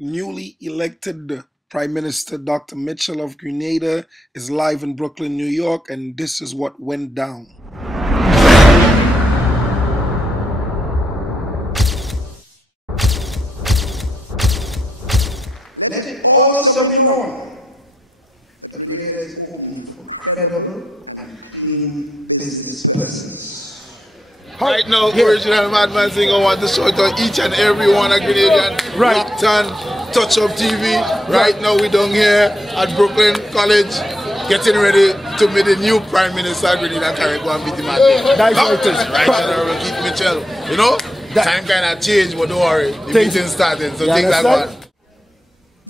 newly elected Prime Minister Dr. Mitchell of Grenada is live in Brooklyn, New York, and this is what went down. Let it also be known that Grenada is open for credible and clean business persons. Right now, original Madman Singer want to shout out each and every one of Grenadian, Rockton, Touch Up TV. Right now, we down here at Brooklyn College, getting ready to meet the new Prime Minister of Grenada, Caribbean Beatty Martin. That's how it is. Right, General Keith Mitchell. You know, time kind of changed, but don't worry, the meeting started, so things like that.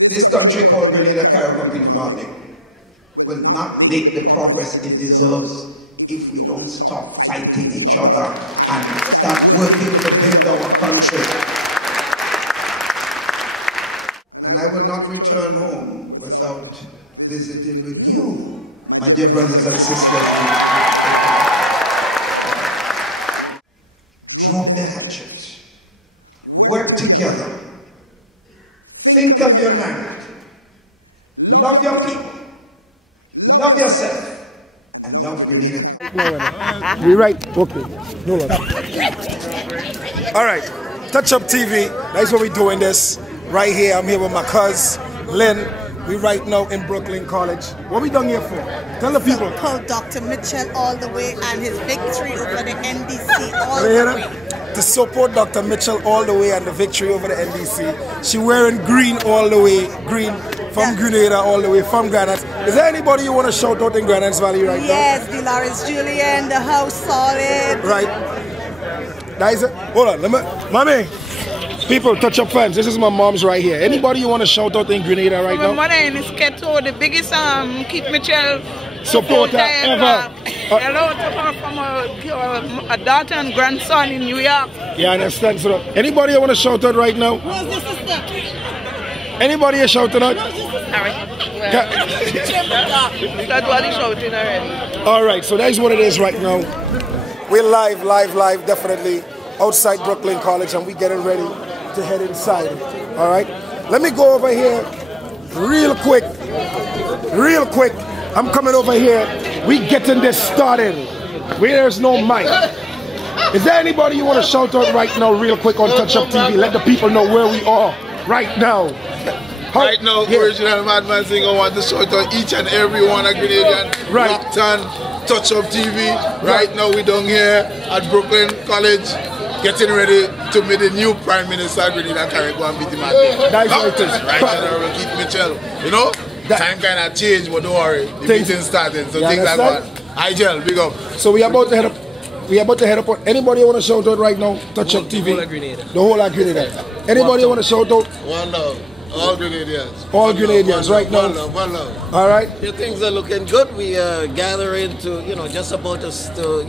This country called Grenada, Caribbean Beatty Martin will not make the progress it deserves if we don't stop fighting each other and start working to build our country. And I will not return home without visiting with you, my dear brothers and sisters. Drop the hatchet. Work together. Think of your land. Love your people. Love yourself. And love Grenada. We right? Okay. No love. All right. Touch Up TV. That's what we're doing this. Right here. I'm here with my cousin, Lynn. We right now in Brooklyn College. What we done here for? Tell the people. Called Dr. Mitchell all the way and his victory over the NDC all the way. To support Dr. Mitchell all the way and the victory over the NDC. She wearing green all the way. Green. From Grenada all the way, from Granite. Is there anybody you want to shout out in Granites Valley right now? Yes, Dolores Julian, the house solid. Right. That is it. Hold on, let me, mommy. People, Touch Up fans, this is my mom's right here. Anybody you want to shout out in Grenada right now? My name is CATO, the biggest Keith Mitchell supporter ever. Hello to her from a daughter and grandson in New York. Yeah, I understand. So, anybody you want to shout out right now? Who's the sister? Anybody you shouting out? All right, so that's what it is right now. We're live, definitely outside Brooklyn College, and we're getting ready to head inside. All right, let me go over here real quick. I'm coming over here. We getting this started. There's no mic. Is there anybody you want to shout out right now, real quick on Touch Up TV? Let the people know where we are right now. Right now, original Madman Singer want to shout out each and every one of Grenadian, Rockton, Touch Up TV. Right now, we down here at Brooklyn College, getting ready to meet the new Prime Minister of Grenada, Caribbean Beatty Martin. That's how it is. Right, General Keith Mitchell. You know, time kind of changed, but don't worry, the meeting started, so things like that. Igel, big up. So we about to head up. We about to head up. Anybody want to shout out right now? Touch Up TV. The whole of Grenada. Anybody want to shout out? One love. All Grenadians. All Grenadians right now. One love. All right. Yeah, things are looking good. We are gathering to, just about us to,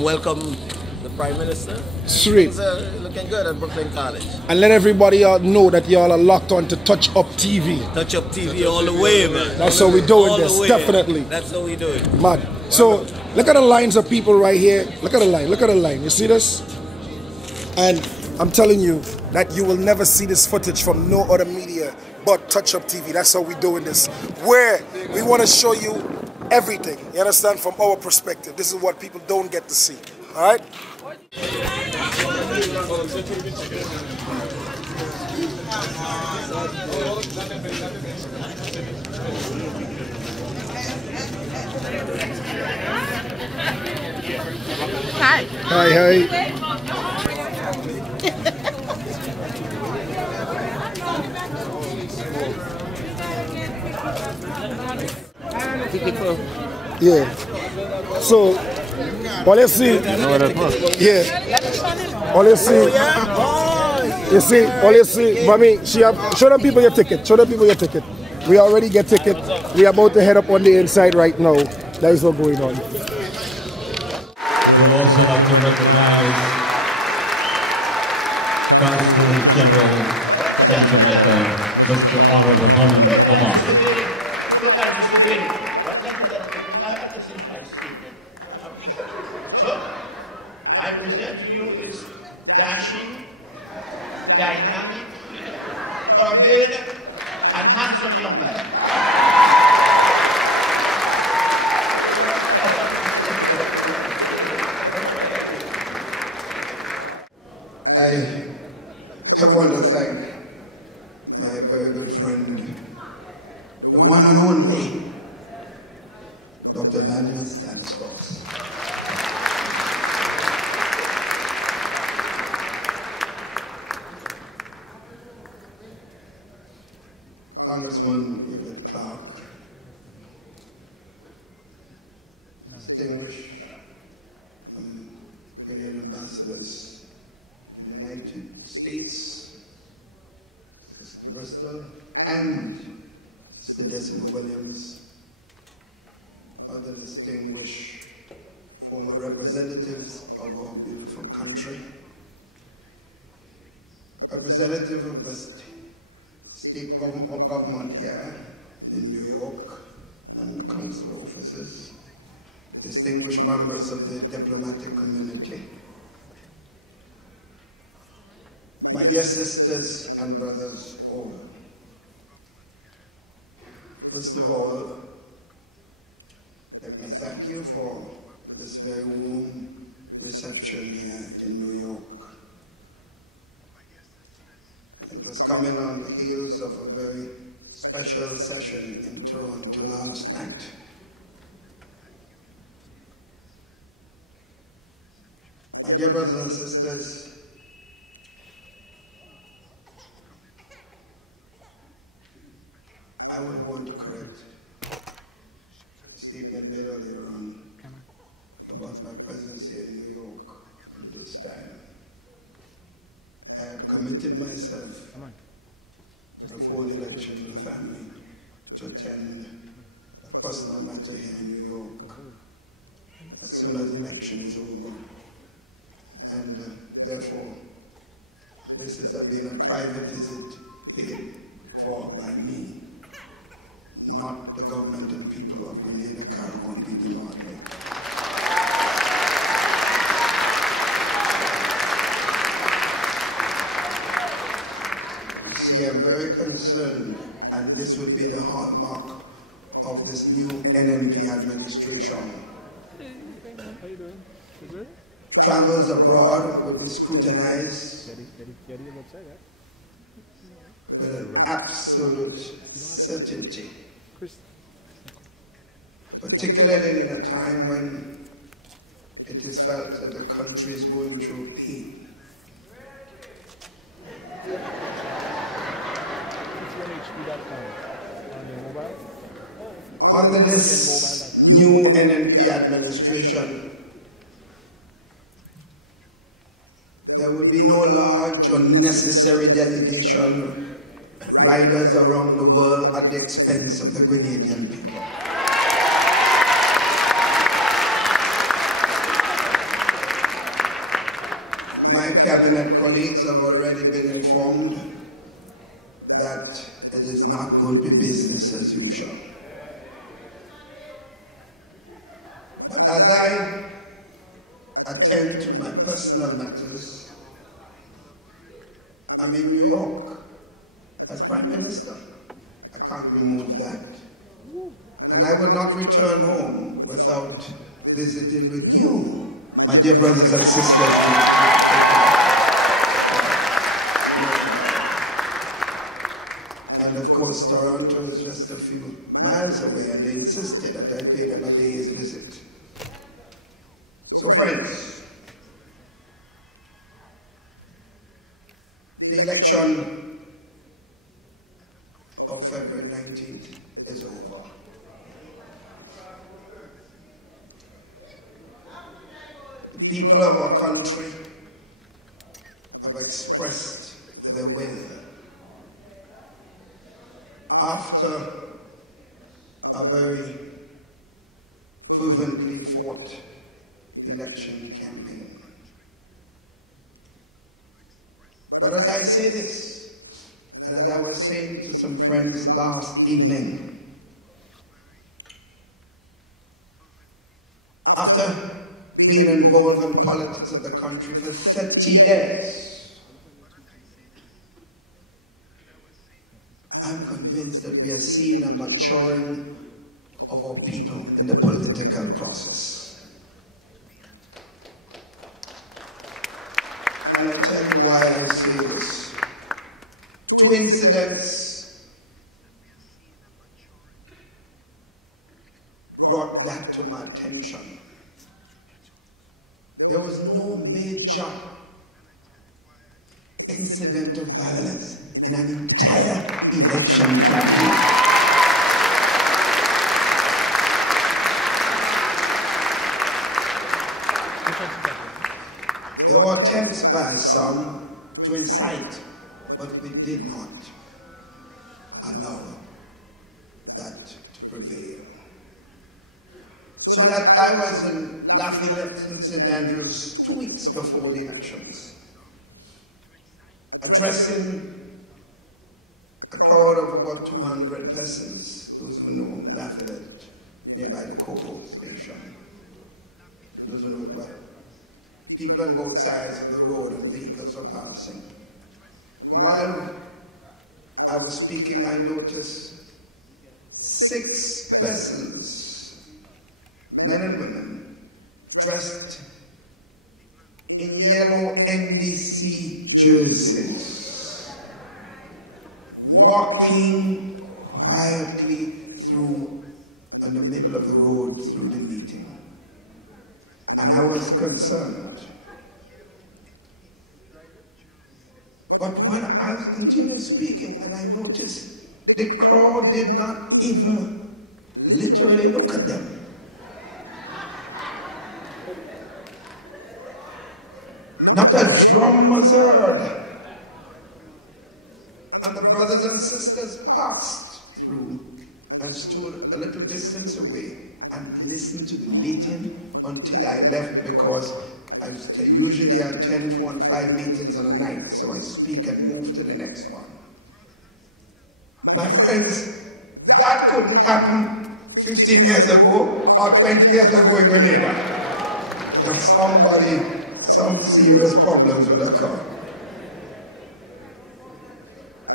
welcome the Prime Minister. Sweet. Things are looking good at Brooklyn College. And let everybody know that y'all are locked on to Touch Up TV. Touch Up TV all the way, man. That's how we doing this, definitely. That's how we do it. Man. So, look at the lines of people right here. Look at the line. You see this? And I'm telling you that you will never see this footage from no other media but Touch Up TV. That's how we're doing this. Where we want to show you everything, you understand, from our perspective. This is what people don't get to see. All right? Hi. Hi. Yeah. So, all you see, all you see, mommy, show them people your ticket. We already get ticket. We are about to head up on the inside right now. That is what's going on. We'd also like to recognize Consul General from Jamaica, Mr. Honorable Herman Omar. So, I present to you is dashing, dynamic, well-behaved and handsome young man. I want to thank my very good friend, the one and only Dr. Stanislas. Congressman David Clark, distinguished Grenadian ambassadors in the United States, Sister Bristol, and Sister Decima Williams, other distinguished former representatives of our beautiful country, representative of the state government here in New York and the consular offices, distinguished members of the diplomatic community, my dear sisters and brothers all. First of all, let me thank you for this very warm reception here in New York. It was coming on the heels of a very special session in Toronto last night. My dear brothers and sisters, I would want to correct a statement made earlier on about my presence here in New York at this time. I had committed myself before the election to the family to attend a personal matter here in New York as soon as the election is over. And therefore, this is being a private visit paid for by me, not the government and people of Grenada, Caribbean, and P.D. Martinique. You see, I'm very concerned, and this would be the hallmark of this new NNP administration. How you doing? You good? Travels abroad will be scrutinized with an absolute certainty, particularly in a time when it is felt that the country is going through pain. Under this new NNP administration, there will be no large or unnecessary delegation riders around the world at the expense of the Grenadian people. My cabinet colleagues have already been informed that it is not going to be business as usual. But as I attend to my personal matters, I'm in New York as Prime Minister. I can't remove that. And I will not return home without visiting with you, my dear brothers and sisters. And of course, Toronto is just a few miles away, and they insisted that I pay them a day's visit. So friends, the election of February 19th is over. The people of our country have expressed their will after a very fervently fought election campaign. But as I say this, and as I was saying to some friends last evening, after being involved in politics of the country for 30 years, I'm convinced that we are seeing a maturing of our people in the political process. And I'll tell you why I say this. 2 incidents brought that to my attention. There was no major incident of violence in an entire election campaign. There were attempts by some to incite, but we did not allow that to prevail. So that I was in Lafayette in St. Andrews 2 weeks before the elections, addressing a crowd of about 200 persons, those who know Lafayette, nearby the Cocoa station, those who know it well. People on both sides of the road and vehicles were passing. And while I was speaking, I noticed 6 persons, men and women, dressed in yellow NDC jerseys, walking quietly through in the middle of the road through the meeting. And I was concerned. But when I continued speaking, and I noticed the crowd did not even literally look at them. Not a drum was heard. And the brothers and sisters passed through and stood a little distance away and listened to the meeting until I left, because I usually attend 4 and 5 meetings on a night, so I speak and move to the next one. My friends, that couldn't happen 15 years ago or 20 years ago in Grenada. If some serious problems would occur.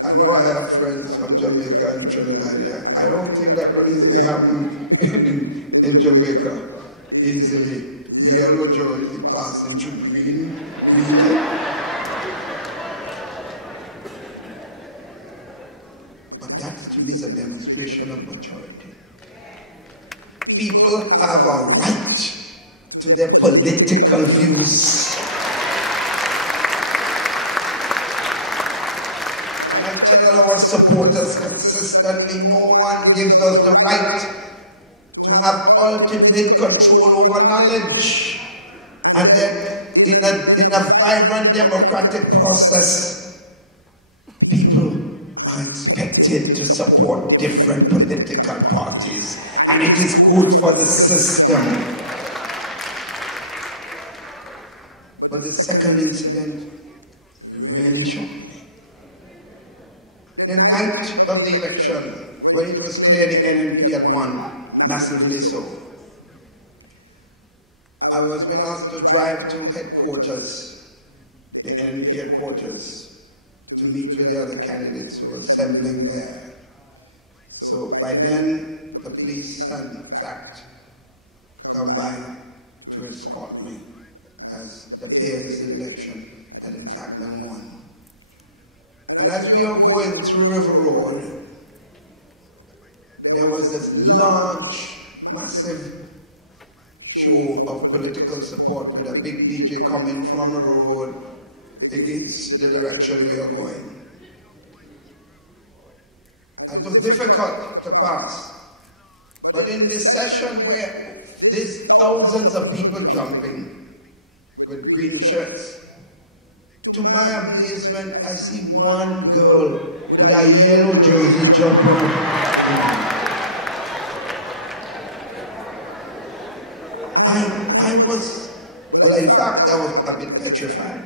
I know I have friends from Jamaica and Trinidad. I don't think that would easily happen in Jamaica. Easily. Yellow jersey passing through green meeting. But that to me is a demonstration of maturity. People have a right to their political views. And I tell our supporters consistently, no one gives us the right to have ultimate control over knowledge. And then in a vibrant democratic process, people are expected to support different political parties. And it is good for the system. But the second incident really shocked me. The night of the election, when it was clear the NNP had won, massively so, I was being asked to drive to headquarters, the NNP headquarters, to meet with the other candidates who were assembling there. So by then, the police had in fact come by to escort me, as it appears the election had in fact been won. And as we were going through River Road, there was this large, massive show of political support with a big DJ coming from River Road against the direction we are going. And it was difficult to pass. But in this session where there's thousands of people jumping with green shirts, to my amazement, I see one girl with a yellow jersey jumping up. I was, well, in fact, I was a bit petrified,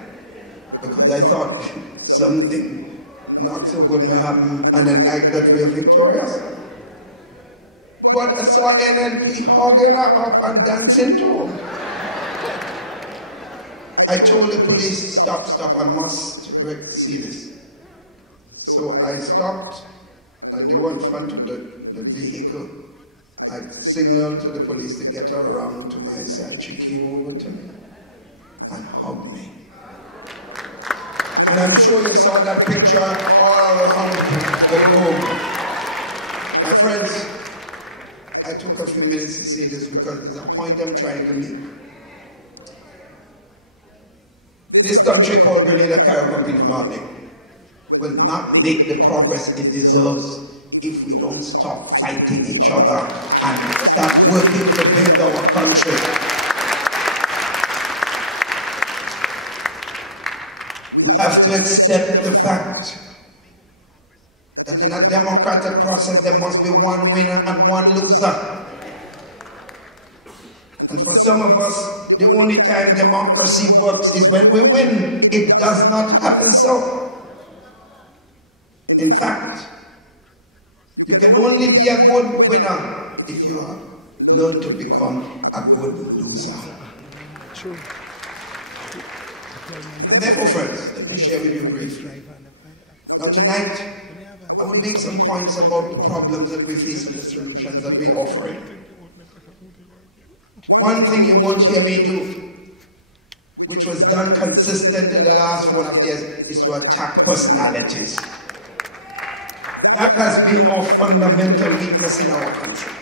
because I thought something not so good may happen on the night that we are victorious. But I saw NNP hugging her up and dancing to her. I told the police, stop, I must see this. So I stopped and they were in front of the vehicle. I signaled to the police to get her around to my side. She came over to me and hugged me. And I'm sure you saw that picture all around the globe. My friends, I took a few minutes to say this because there's a point I'm trying to make. This country called Grenada, CATOG, Martinique will not make the progress it deserves if we don't stop fighting each other and start working to build our country. We have to accept the fact that in a democratic process there must be one winner and one loser. And for some of us, the only time democracy works is when we win. It does not happen so. In fact, you can only be a good winner if you learn to become a good loser. True. And therefore, friends, let me share with you briefly. Now tonight, I will make some points about the problems that we face and the solutions that we're offering. One thing you won't hear me do, which was done consistently in the last 4.5 years, is to attack personalities. That has been our fundamental weakness in our country.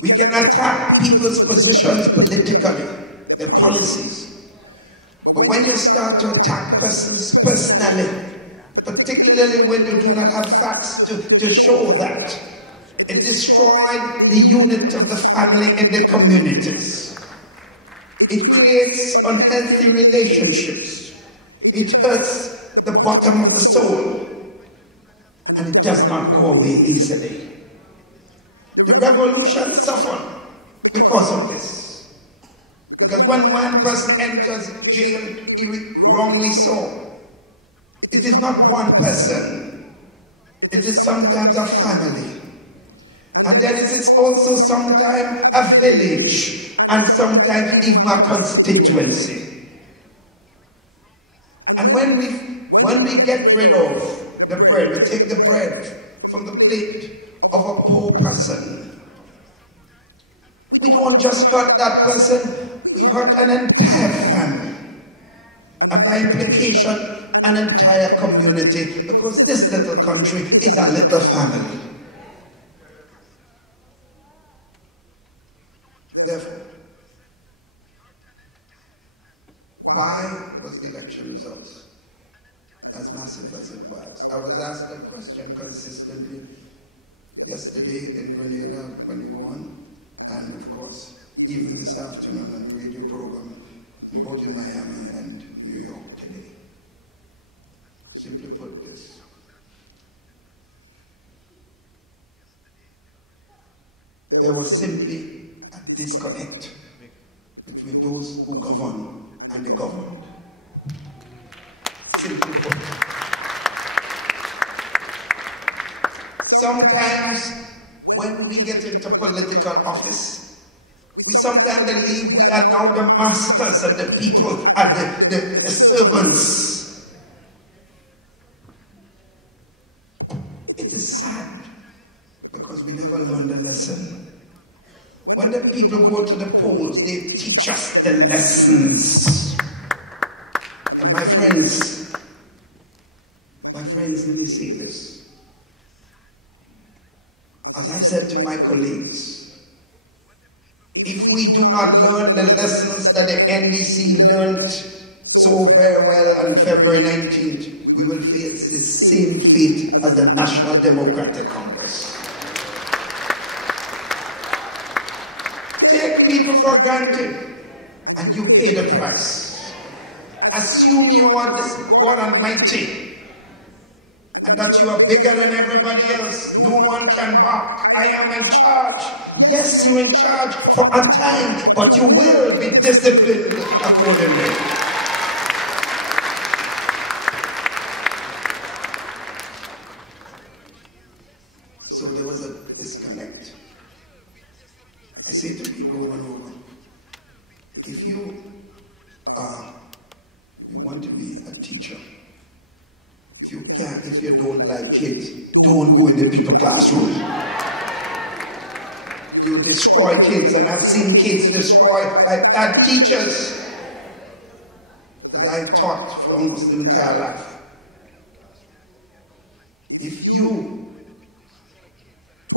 We can attack people's positions politically, their policies. But when you start to attack persons personally, particularly when you do not have facts to show that, it destroys the unit of the family and the communities. It creates unhealthy relationships. It hurts the bottom of the soul. And it does not go away easily. The revolution suffered because of this. Because when one person enters jail, wrongly so, it is not one person. It is sometimes a family. And then it is also sometimes a village. And sometimes even a constituency. And when we get rid of the bread, we take the bread from the plate of a poor person. We don't just hurt that person, we hurt an entire family. And by implication, an entire community, because this little country is a little family. Therefore, why was the election results as massive as it was? I was asked that question consistently yesterday in Grenada when we won, and of course, even this afternoon on the radio program, both in Miami and New York today. Simply put this. There was simply a disconnect between those who govern and the governed. Simply put. Sometimes when we get into political office, we sometimes believe we are now the masters and the people are the servants. It is sad because we never learned the lesson. When the people go to the polls, they teach us the lessons. And my friends, let me say this. As I said to my colleagues, if we do not learn the lessons that the NDC learned so very well on February 19th, we will face the same fate as the National Democratic Congress. Take people for granted, and you pay the price. Assume you are this God Almighty, and that you are bigger than everybody else. No one can bark. I am in charge. Yes, you're in charge for a time, but you will be disciplined accordingly. So there was a disconnect. I say to people over and over, if you want to be a teacher, If you don't like kids, don't go in the people classroom. You destroy kids, and I've seen kids destroyed by bad teachers. Because I taught for almost the entire life. If you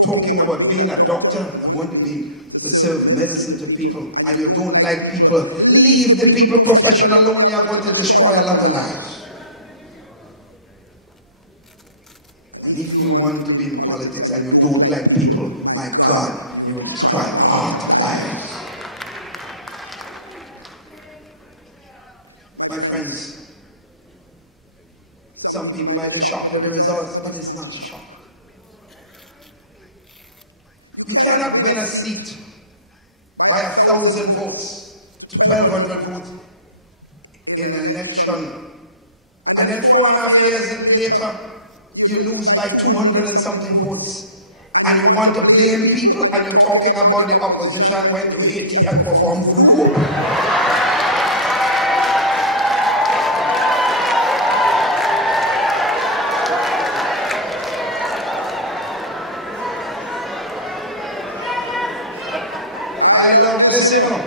talking about being a doctor and want to serve medicine to people, and you don't like people, leave the people profession alone. You're going to destroy a lot of lives. And if you want to be in politics and you don't like people, my God, you will destroy a lot of lives. My friends, some people might be shocked with the results, but it's not a shock. You cannot win a seat by 1,000 votes to 1,200 votes in an election, and then 4.5 years later, you lose by 200 and something votes, and you want to blame people, and you're talking about the opposition went to Haiti and performed voodoo? I love this, you know.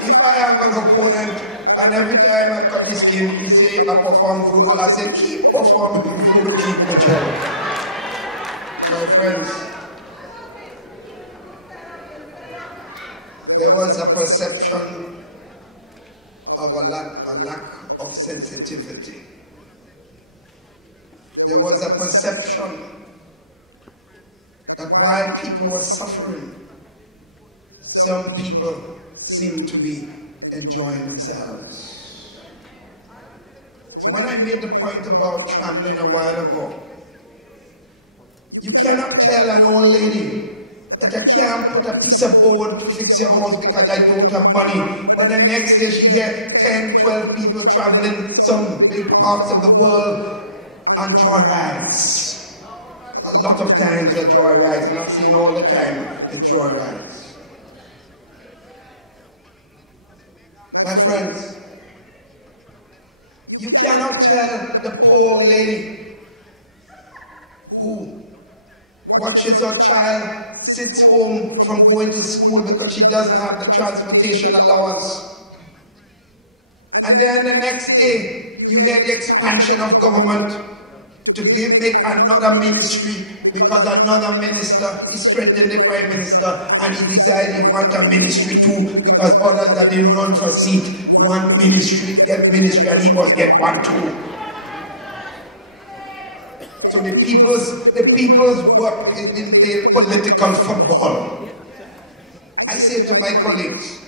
If I have an opponent and every time I cut his skin, he say, I perform voodoo, I say, keep performing voodoo, keep the job. My friends, there was a perception of a lack of sensitivity. There was a perception that while people were suffering, some people seem to be enjoying themselves. So when I made the point about traveling a while ago, you cannot tell an old lady that I can't put a piece of board to fix your house because I don't have money. But the next day she hears 10, 12 people traveling some big parts of the world on joyrides. A lot of times they're joyrides, and I've seen all the time the joyrides. My friends, you cannot tell the poor lady who watches her child, sits home from going to school because she doesn't have the transportation allowance. And then the next day, you hear the expansion of government to make another ministry because another minister is threatening the prime minister, and he decided he wants a ministry too because others that didn't run for seat want ministry, get ministry, and he must get one too. So the people's work is being played political football. I say to my colleagues,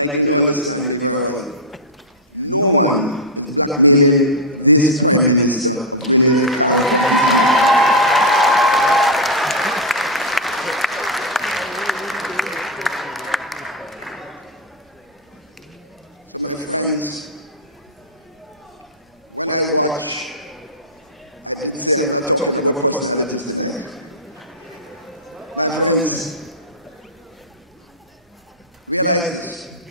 and I think you understand me very well, no one is blackmailing this Prime Minister of bringing So my friends, when I watch, I did say I'm not talking about personalities tonight. My friends, realize this.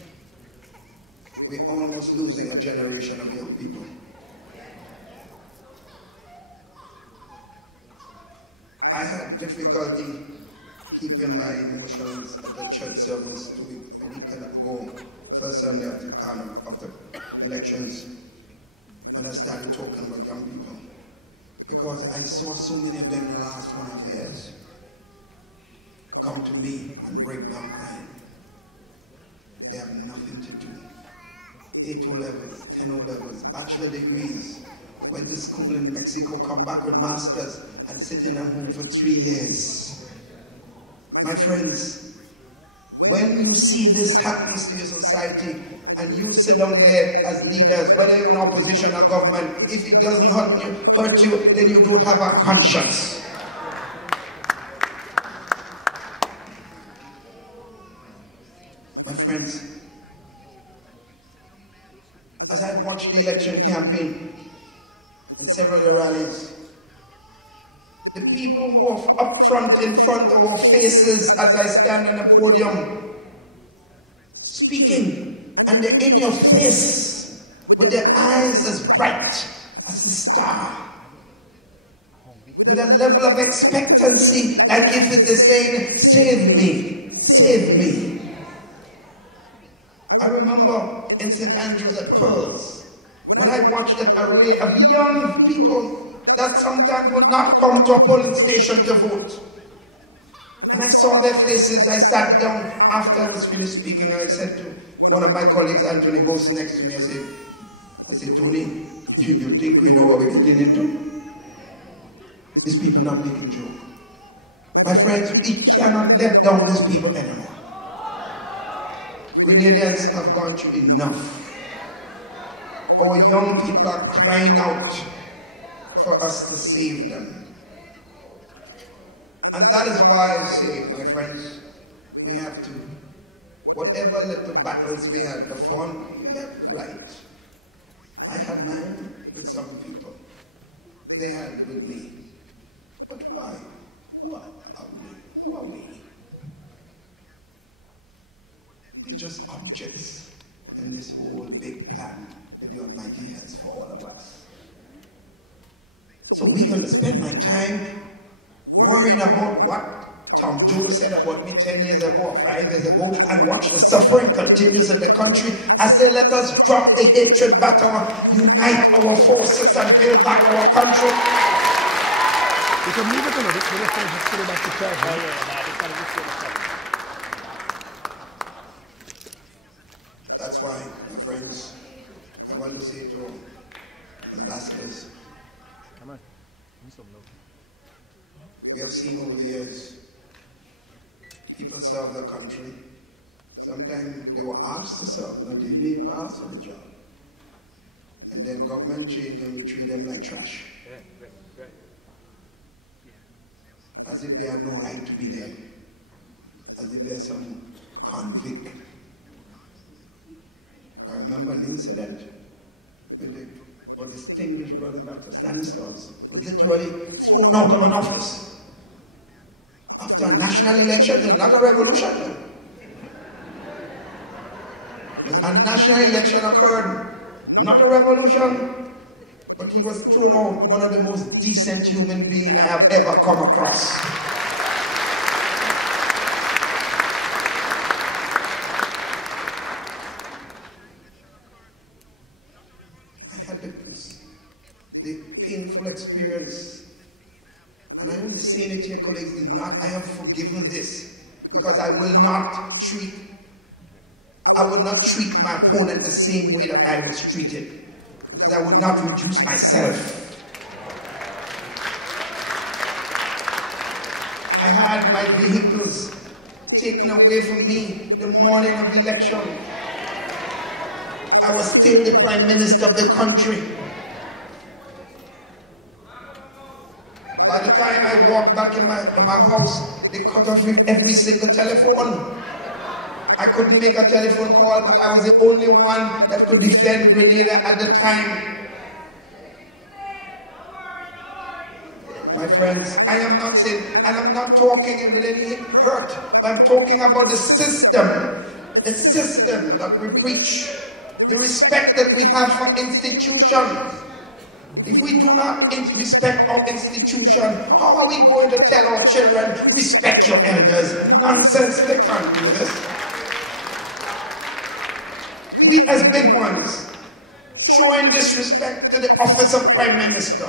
We're almost losing a generation of young people. I had difficulty keeping my emotions at the church service a week ago, first Sunday after elections, when I started talking about young people. Because I saw so many of them in the last 1.5 years come to me and break down crying. They have nothing to do. 8 O-levels, 10 O-levels, bachelor degrees, went to school in Mexico, come back with masters, and sitting at home for 3 years. My friends, when you see this happens to your society, and you sit down there as leaders, whether you're in opposition or government, if it doesn't hurt you, then you don't have a conscience. My friends, as I watched the election campaign and several of the rallies, the people who are up front, in front of our faces as I stand on the podium, speaking, and they're in your face with their eyes as bright as a star, with a level of expectancy, like if it is saying, save me, save me. I remember in St. Andrews at Pearls, when I watched that array of young people that sometimes would not come to a polling station to vote. And I saw their faces. I sat down after I was finished speaking, and I said to one of my colleagues, Anthony, goes next to me, I said, Tony, you think we know what we're getting into? These people not making joke. My friends, we cannot let down these people anymore. Grenadians have gone through enough. Our young people are crying out for us to save them. And that is why I say, my friends, we have to, whatever little battles we had, the fun, we get right. I had mine with some people. They had with me. But why? What are we? Who are we? We're just objects in this whole big plan that the Almighty has for all of us. So we're going to spend my time worrying about what Tom Jones said about me 10 years ago or 5 years ago, and watch the suffering continues in the country. I say, let us drop the hatred battle, unite our forces and build back our country. You can move it a little bit, just put it back to Townhall. That's why, my friends, I want to say to ambassadors, we have seen over the years, people serve their country. Sometimes they were asked to serve, not they didn't even ask for the job. And then government changed and we treat them like trash. As if they had no right to be there. As if they're some convict. I remember an incident with our distinguished brother Dr. Stanislaus was literally thrown out of an office. After a national election, there's not a revolution. A national election occurred, not a revolution. But he was thrown out, one of the most decent human beings I have ever come across. I had the painful experience. And I only saying it to your colleagues, I have forgiven this. Because I would not treat my opponent the same way that I was treated. Because I would not reduce myself. I had my vehicles taken away from me the morning of the election. I was still the Prime Minister of the country. By the time I walked back in my house, they cut off every single telephone. I couldn't make a telephone call, but I was the only one that could defend Grenada at the time. My friends, I am not saying, and I'm not talking with any hurt, but I'm talking about the system that we preach, the respect that we have for institutions. If we do not respect our institution, how are we going to tell our children, respect your elders? Nonsense, they can't do this. We as big ones, showing disrespect to the office of Prime Minister.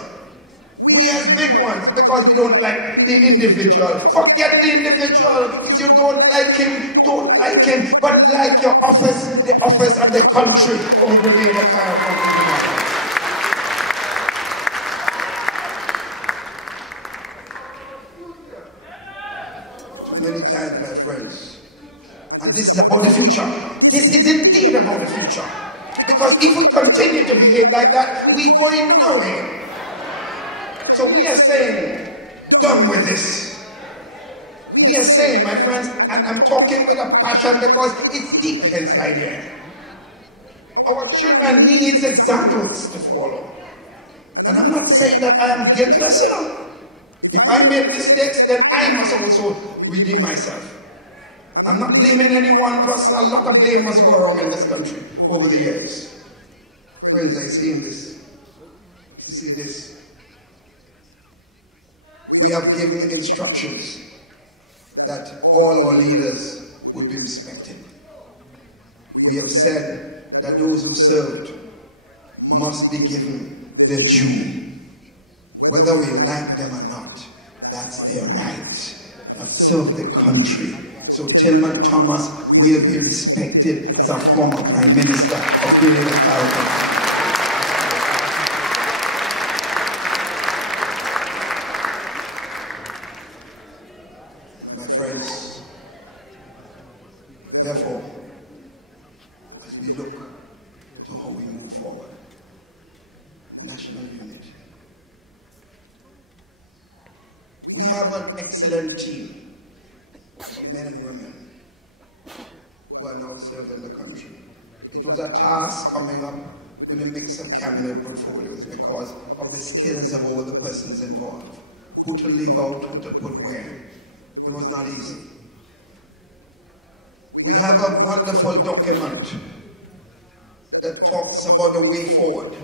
We as big ones, because we don't like the individual. Forget the individual. If you don't like him, don't like him. But like your office, the office of the country. Over the CATO. Many times, my friends, and this is about the future. This is indeed about the future. Because if we continue to behave like that, we're going nowhere. So we are saying, done with this. We are saying, my friends, and I'm talking with a passion because it's deep inside here. Our children need examples to follow. And I'm not saying that I am guiltless, you know. If I made mistakes, then I must also redeem myself. I'm not blaming any one person. A lot of blame must go around in this country over the years. Friends, I say in this, You see this? We have given instructions that all our leaders would be respected. We have said that those who served must be given their due. Whether we like them or not, that's their right. They've served the country. So Tillman Thomas will be respected as a former Prime Minister of Grenada, CATO. My friends, therefore, as we look to how we move forward, national unity. We have an excellent team of men and women who are now serving the country. It was a task coming up with a mix of cabinet portfolios because of the skills of all the persons involved. Who to leave out, who to put where. It was not easy. We have a wonderful document that talks about the way forward.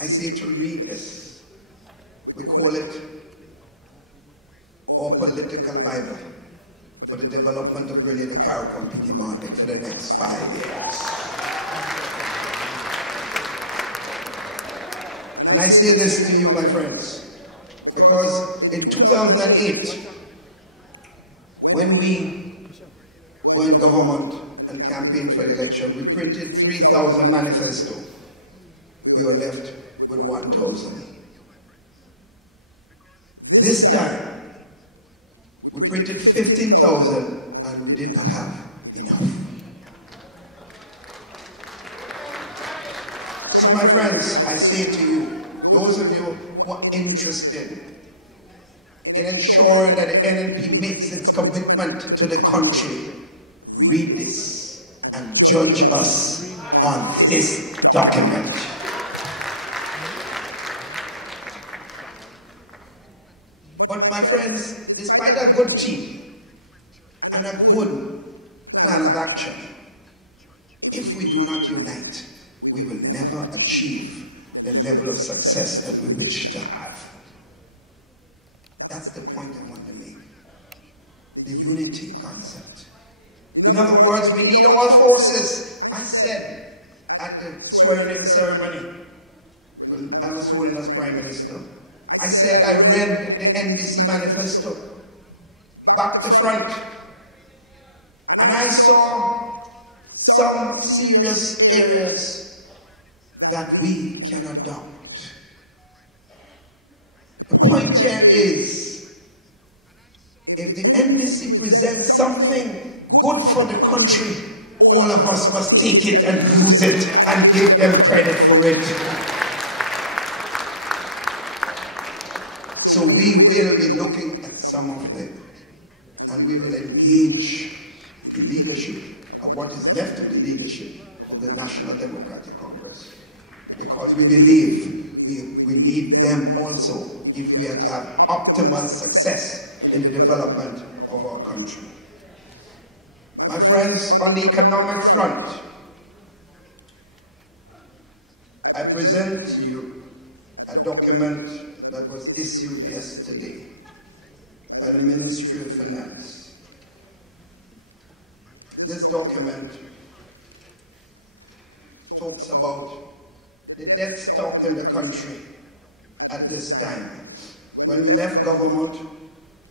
I say to read this. We call it our political Bible for the development of Grenada CARICOM PD market for the next 5 years. And I say this to you, my friends, because in 2008, when we were in government and campaigned for election, we printed 3,000 manifestos. We were left with 1,000. This time, we printed 15,000 and we did not have enough. So my friends, I say to you, those of you who are interested in ensuring that the NNP meets its commitment to the country, read this and judge us on this document. But my friends, despite a good team and a good plan of action, if we do not unite, we will never achieve the level of success that we wish to have. That's the point I want to make. The unity concept. In other words, we need all forces. I said at the swearing-in ceremony, when I was sworn in as Prime Minister, I said I read the NDC manifesto, back to front, and I saw some serious areas that we can adopt. The point here is, if the NDC presents something good for the country, all of us must take it and use it and give them credit for it. So we will be looking at some of them, and we will engage the leadership, or what is left of the leadership of the National Democratic Congress, because we believe we need them also if we are to have optimal success in the development of our country. My friends, on the economic front, I present to you a document that was issued yesterday by the Ministry of Finance. This document talks about the debt stock in the country at this time. When we left government,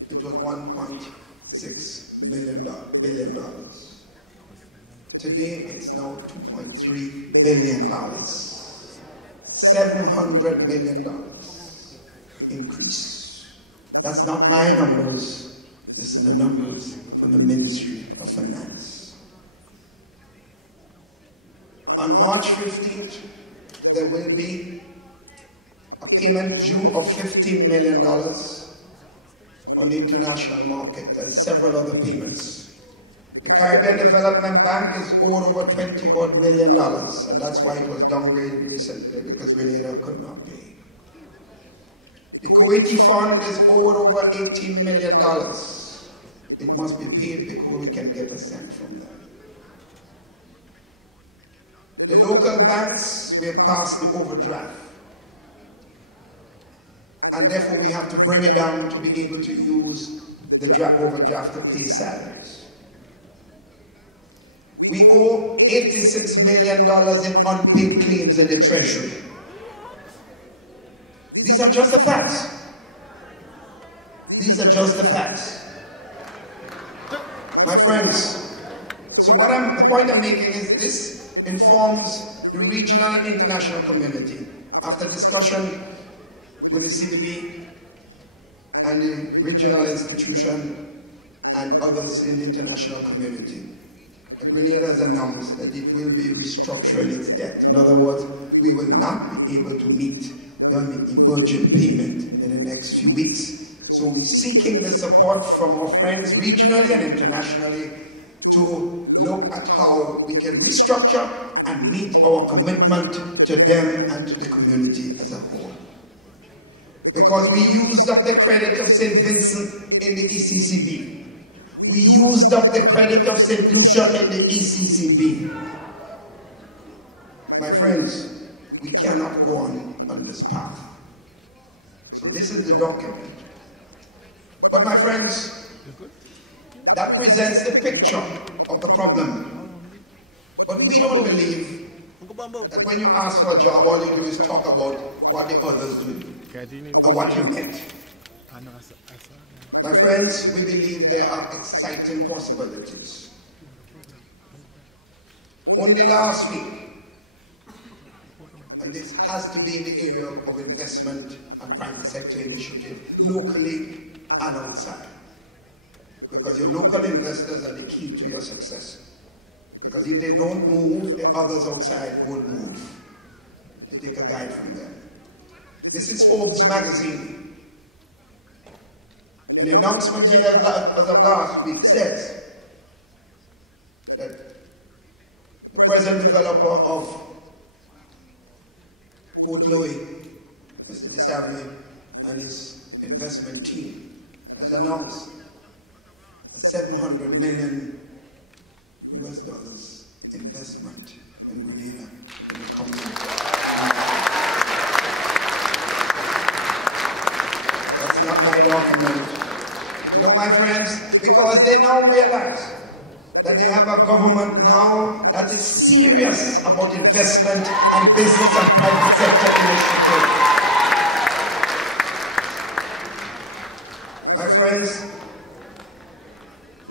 it was $1.6 billion. Today, it's now $2.3 billion. $700 million increase. That's not my numbers. This is the numbers from the Ministry of Finance. On March 15th, there will be a payment due of $15 million on the international market and several other payments. The Caribbean Development Bank is owed over $20 million, and that's why it was downgraded recently, because Grenada could not pay. The Kuwaiti Fund is owed over $18 million. It must be paid before we can get a cent from them. The local banks, we have passed the overdraft. and therefore we have to bring it down to be able to use the overdraft to pay salaries. We owe $86 million in unpaid claims in the Treasury. These are just the facts. These are just the facts. My friends, so the point I'm making is this informs the regional and international community. After discussion with the CDB and the regional institution and others in the international community, Grenada has announced that it will be restructuring its debt. In other words, we will not be able to meet the emergent payment in the next few weeks. So we're seeking the support from our friends regionally and internationally to look at how we can restructure and meet our commitment to them and to the community as a whole. Because we used up the credit of St. Vincent in the ECCB. We used up the credit of St. Lucia in the ECCB. My friends, we cannot go on this path. So this is the document. But my friends, that presents the picture of the problem. But we don't believe that when you ask for a job, all you do is talk about what the others do or what you get. My friends, we believe there are exciting possibilities. Only last week, and this has to be in the area of investment and private sector initiative, locally and outside. Because your local investors are the key to your success. Because if they don't move, the others outside won't move. You take a guide from them. This is Forbes magazine. And the announcement here as of last week says that the present developer of Port Louis, Mr. DeSavio, and his investment team has announced a $700 million investment in Grenada in the coming years. That's not my document. You know, my friends, because they now realize that they have a government now that is serious about investment and business and private sector initiative. My friends,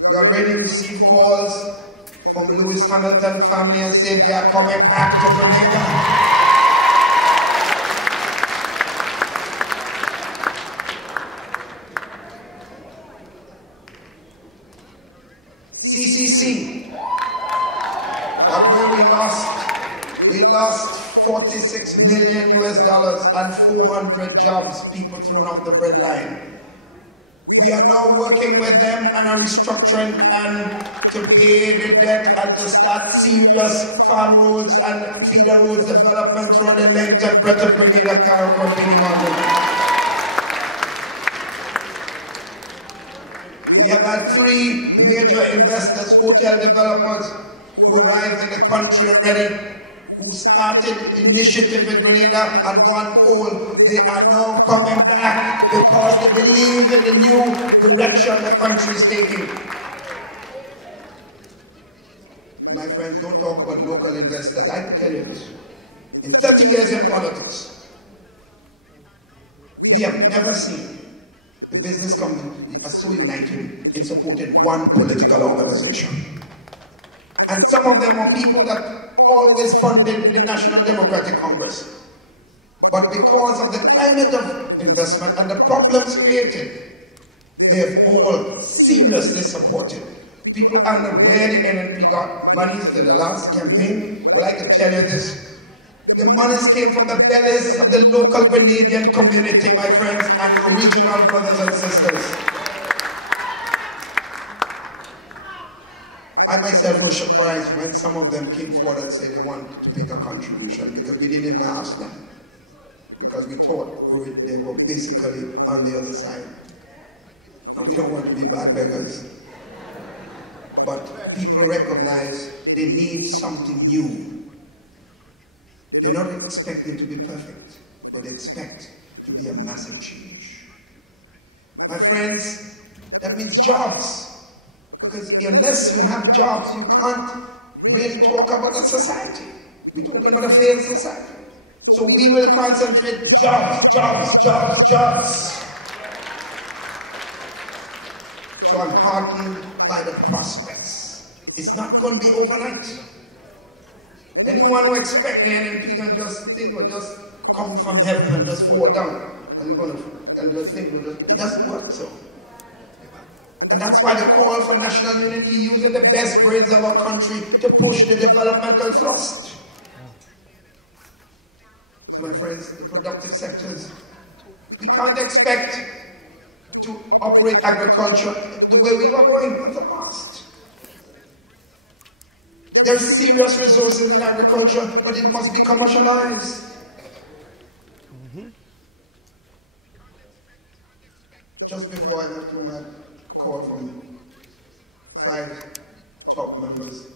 we already received calls from Lewis Hamilton family and saying they are coming back to Grenada. CCC, that where we lost $46 million and 400 jobs, people thrown off the breadline. We are now working with them on a restructuring plan to pay the debt and to start serious farm roads and feeder roads development throughout the length and breadth of Grenada, Carrick, We have had 3 major investors, hotel developers, who arrived in the country already, who started initiative in Grenada and gone cold. They are now coming back because they believe in the new direction the country is taking. My friends, don't talk about local investors. I can tell you this. In 30 years in politics, we have never seen the business community are so united in supporting one political organization. And some of them are people that always funded the National Democratic Congress. But because of the climate of investment and the problems created, they have all seriously supported. People are not where the NNP got monies in the last campaign. Well, I can tell you this. The monies came from the bellies of the local Grenadian community, my friends, and the regional brothers and sisters. I myself was surprised when some of them came forward and said they want to make a contribution, because we didn't even ask them. Because we thought they were basically on the other side. And we don't want to be bad beggars. But people recognize they need something new. They're not expecting to be perfect, but they expect to be a massive change. My friends, that means jobs. Because unless you have jobs, you can't really talk about a society. We're talking about a failed society. So we will concentrate jobs, jobs, jobs, jobs. So I'm heartened by the prospects. It's not going to be overnight. Anyone who expects the NNP can just think or just come from heaven and just fall down and just think it doesn't work so. And that's why the call for national unity, using the best brains of our country to push the developmental thrust. So my friends, the productive sectors, we can't expect to operate agriculture the way we were going in the past. There are serious resources in agriculture, but it must be commercialized. Just before I left home, I had a call from 5 top members,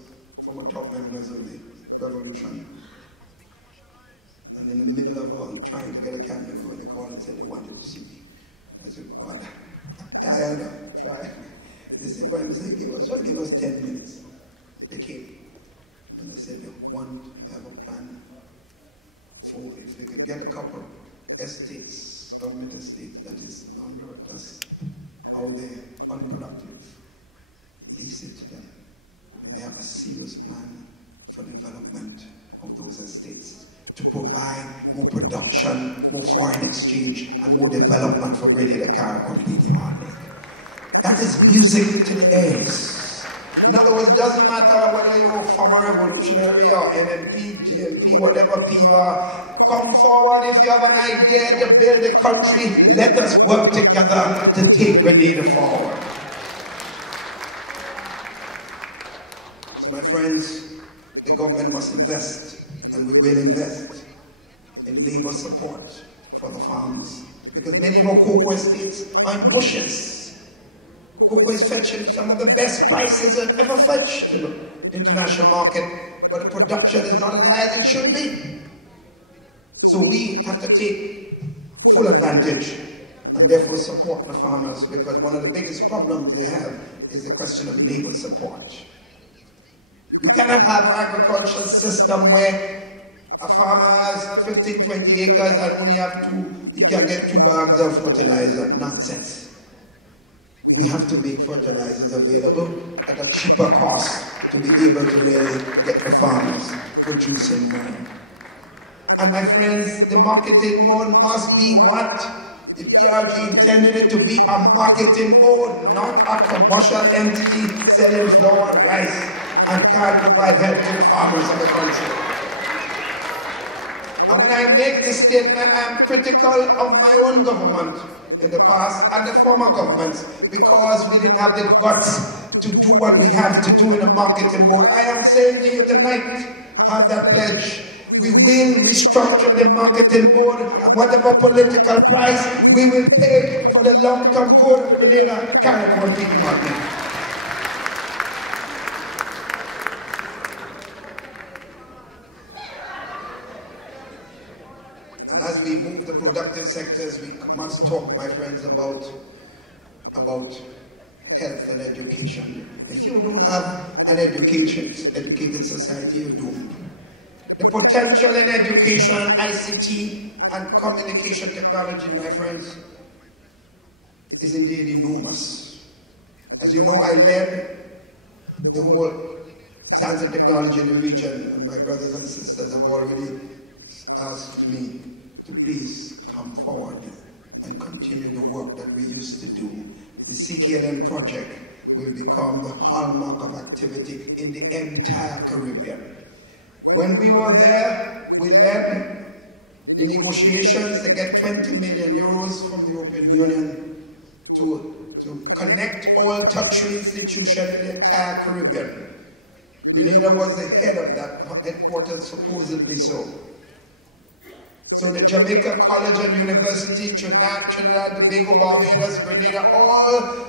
former top members of the revolution. And in the middle of all trying to get a cabinet going, they called and said they wanted to see me. I said, "God, I'm tired of trying." They said, "Prime Minister, just give us 10 minutes. They came. And they said they want to have a plan for if they could get a couple estates, government estates that is non-workers out there, unproductive, lease it to them. And they have a serious plan for the development of those estates to provide more production, more foreign exchange, and more development for Grenada, CARICOM, PD Martinique. That is music to the ears. In other words, it doesn't matter whether you're from a revolutionary or NNP, GNP, whatever P you are. Come forward if you have an idea to build a country. Let us work together to take Grenada forward. So my friends, the government must invest, and we will invest in labor support for the farms. Because many of our cocoa estates are in bushes. Cocoa is fetching some of the best prices I've ever fetched in the international market, but the production is not as high as it should be. So we have to take full advantage and therefore support the farmers, because one of the biggest problems they have is the question of labor support. You cannot have an agricultural system where a farmer has 15, 20 acres and only have he can get 2 bags of fertilizer. Nonsense. We have to make fertilizers available at a cheaper cost to be able to really get the farmers producing more. And my friends, the marketing board must be what the PRG intended it to be, a marketing board, not a commercial entity selling flour and rice and can't provide help to the farmers of the country. And when I make this statement, I am critical of my own government in the past and the former governments, because we didn't have the guts to do what we have to do in the marketing board. I am saying to you tonight, have that pledge. We will restructure the marketing board, and whatever political price, we will pay for the long-term good of Grenada, CARICOM, and PD Martinique. And as we move the productive sectors, we must talk, my friends, about health and education. If you don't have an educated society, you're doomed. The potential in education, ICT, and communication technology, my friends, is indeed enormous. As you know, I led the whole science and technology in the region, and my brothers and sisters have already asked me to please come forward and continue the work that we used to do. The CKLN project will become the hallmark of activity in the entire Caribbean. When we were there, we led the negotiations to get 20 million euros from the European Union to connect all tertiary institutions in the entire Caribbean. Grenada was the head of that headquarters, supposedly so. So the Jamaica College and University, Trinidad, Tobago, Barbados, Grenada, all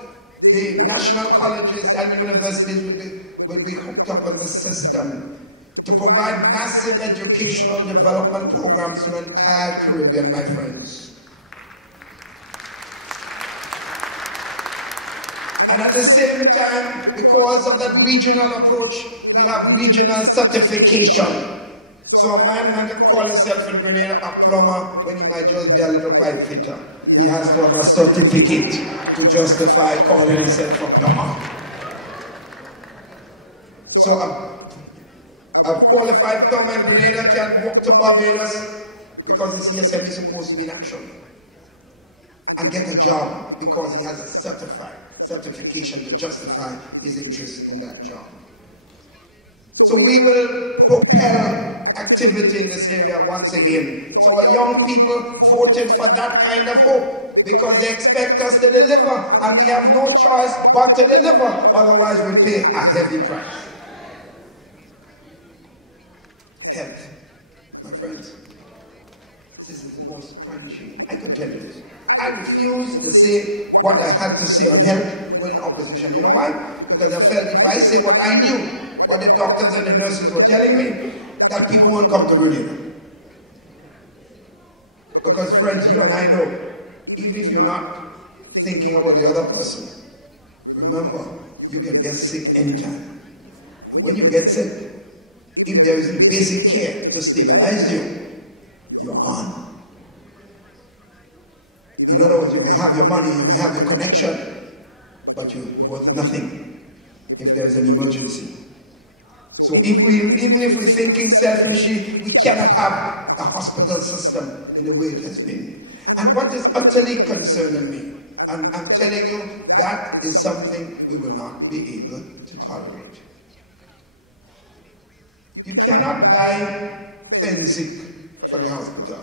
the national colleges and universities will be hooked up on the system to provide massive educational development programs to the entire Caribbean, my friends. And at the same time, because of that regional approach, we have regional certification. So a man can call himself in Grenada a plumber when he might just be a little pipe fitter. He has to have a certificate to justify calling himself a plumber. So a qualified plumber in Grenada can walk to Barbados because his CSM is supposed to be in action and get a job because he has a certification to justify his interest in that job. So we will propel activity in this area once again. So our young people voted for that kind of hope because they expect us to deliver, and we have no choice but to deliver, otherwise we'll pay a heavy price. Health, my friends, this is the most crunchy. I could tell you this. I refuse to say what I had to say on health when in opposition. You know why? Because I felt if I say what I knew, what the doctors and the nurses were telling me, that people won't come to Grenada. Because friends, you and I know, even if you're not thinking about the other person, remember, you can get sick anytime. And when you get sick, if there is basic care to stabilize you, you are gone. In other words, you may have your money, you may have your connection, but you're worth nothing if there's an emergency. So even if we're thinking selfishly, we cannot have a hospital system in the way it has been. And what is utterly concerning me, and I'm telling you, that is something we will not be able to tolerate. You cannot buy fencing for the hospital,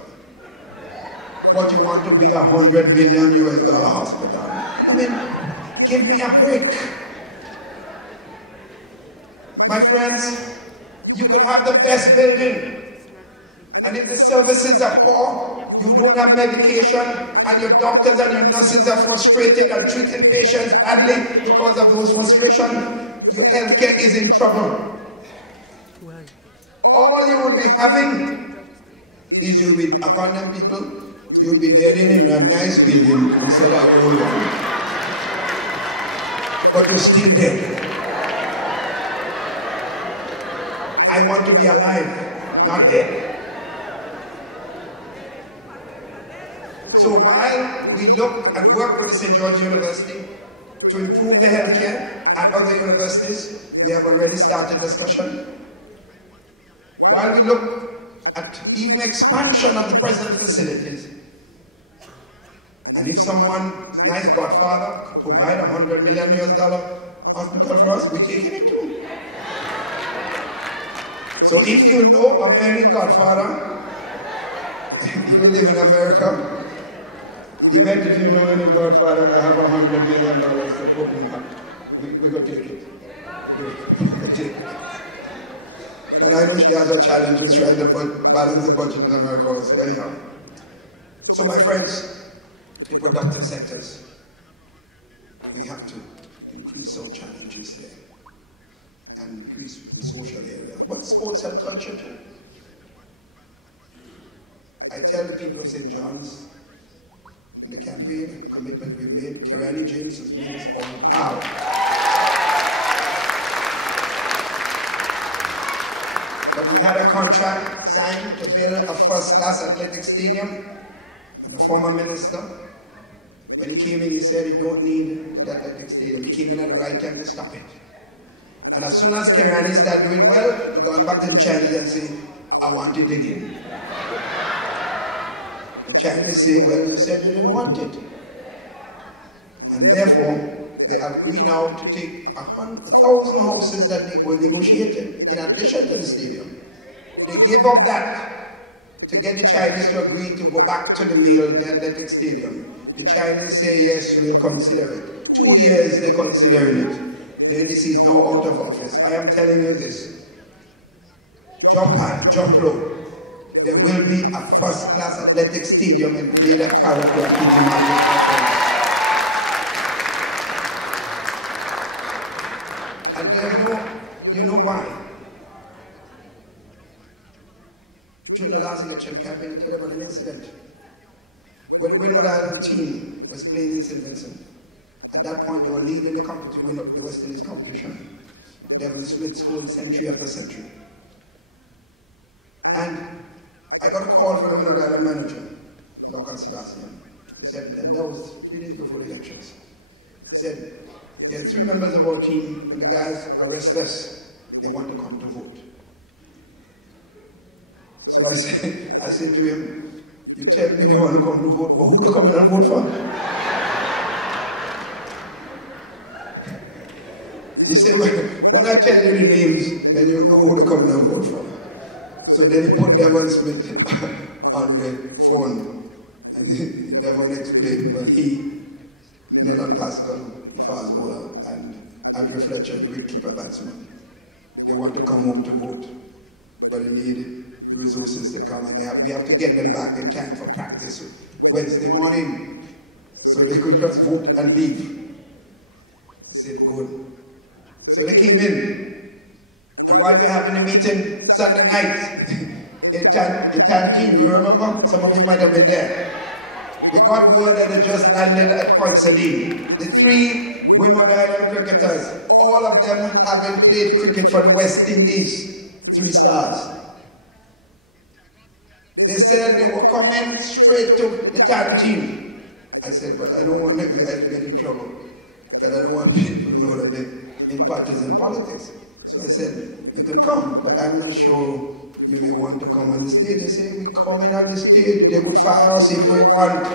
but you want to build $100 million US hospital. I mean, give me a break. My friends, you could have the best building, and if the services are poor, you don't have medication, and your doctors and your nurses are frustrated and treating patients badly because of those frustrations, your healthcare is in trouble. All you will be having is you'll be abandoned people, you'll be dead in a nice building instead of an old one. But you're still dead. I want to be alive, not dead. So while we look and work with the St. George University to improve the healthcare and other universities, we have already started discussion. While we look at even expansion of the present facilities, and if someone's nice godfather could provide $100 million US hospital for us, we're taking it too. So if you know of any godfather, you live in America, even if you know any godfather that have $100 million to put in that, we go take it. We go take it. But I know she has her challenges trying to balance the budget in America also. Anyhow. So my friends, the productive sectors, we have to increase our challenges there and increase the social area. What sports and culture too? I tell the people of St. John's in the campaign, the commitment we've made, Kirani James has made us all proud. But we had a contract signed to build a first-class athletic stadium, and the former minister, when he came in, he said he don't need the athletic stadium. He came in at the right time to stop it. And as soon as Kirani started doing well, he gone back to the Chinese and say, I want it again. The Chinese say, well, you said you didn't want it. And therefore, they agree now to take 1,000 houses that were negotiated in addition to the stadium. They gave up that to get the Chinese to agree to go back to the mill, the athletic stadium. The Chinese say, yes, we'll consider it. 2 years they considered it. The NDC is now out of office. I am telling you this. Jump high, jump low. There will be a first-class athletic stadium in Grenada, CATO. And there's no, you know why? During the last election campaign, I tell you about an incident. When the Windward Island team was playing in St. Vincent, At that point, they were leading the competition, win up the West Indies competition. Devon Smith scored century after century. And I got a call from the Winner Island manager, local Sebastian. He said, and that was 3 days before the elections. He said, there are 3 members of our team, and the guys are restless. They want to come to vote. So I said to him, you tell me they want to come to vote, but who they coming and vote for? He said, when I tell you the names, then you know who they come and vote for. So then he put Devon Smith on the phone, and Devon explained, but he, Nelon Pascal, the fast bowler, and Andrew Fletcher, the wicketkeeper batsman, they want to come home to vote, but they need the resources to come, and we have to get them back in time for practice Wednesday morning, so they could just vote and leave. I said, good. So they came in, and while we were having a meeting Sunday night in Tantine, you remember? Some of you might have been there. We got word that they just landed at Point Saline. The 3 Windward Island cricketers, all of them having played cricket for the West Indies, 3 stars. They said they were coming straight to the Tantine. I said, but I don't want you guys to get in trouble, because I don't want people to know that they're in partisan politics. So I said, you can come, but I'm not sure you may want to come on the stage. They say, we coming on the stage, they would fire us if we want.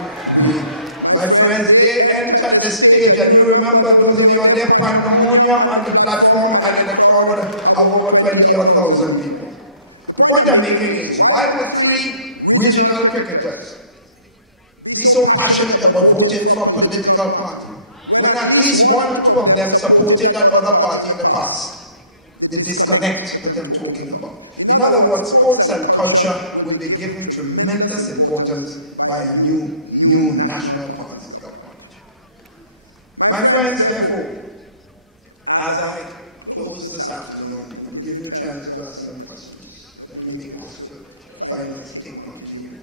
My friends, they entered the stage, and you remember, those of you who are there, pandemonium on the platform and in a crowd of over 20,000 people. The point I'm making is, why would 3 regional cricketers be so passionate about voting for a political party when at least 1 or 2 of them supported that other party in the past? The disconnect that I'm talking about. In other words, sports and culture will be given tremendous importance by a new national party's government. My friends, therefore, as I close this afternoon and give you a chance to ask some questions, let me make this final statement to you.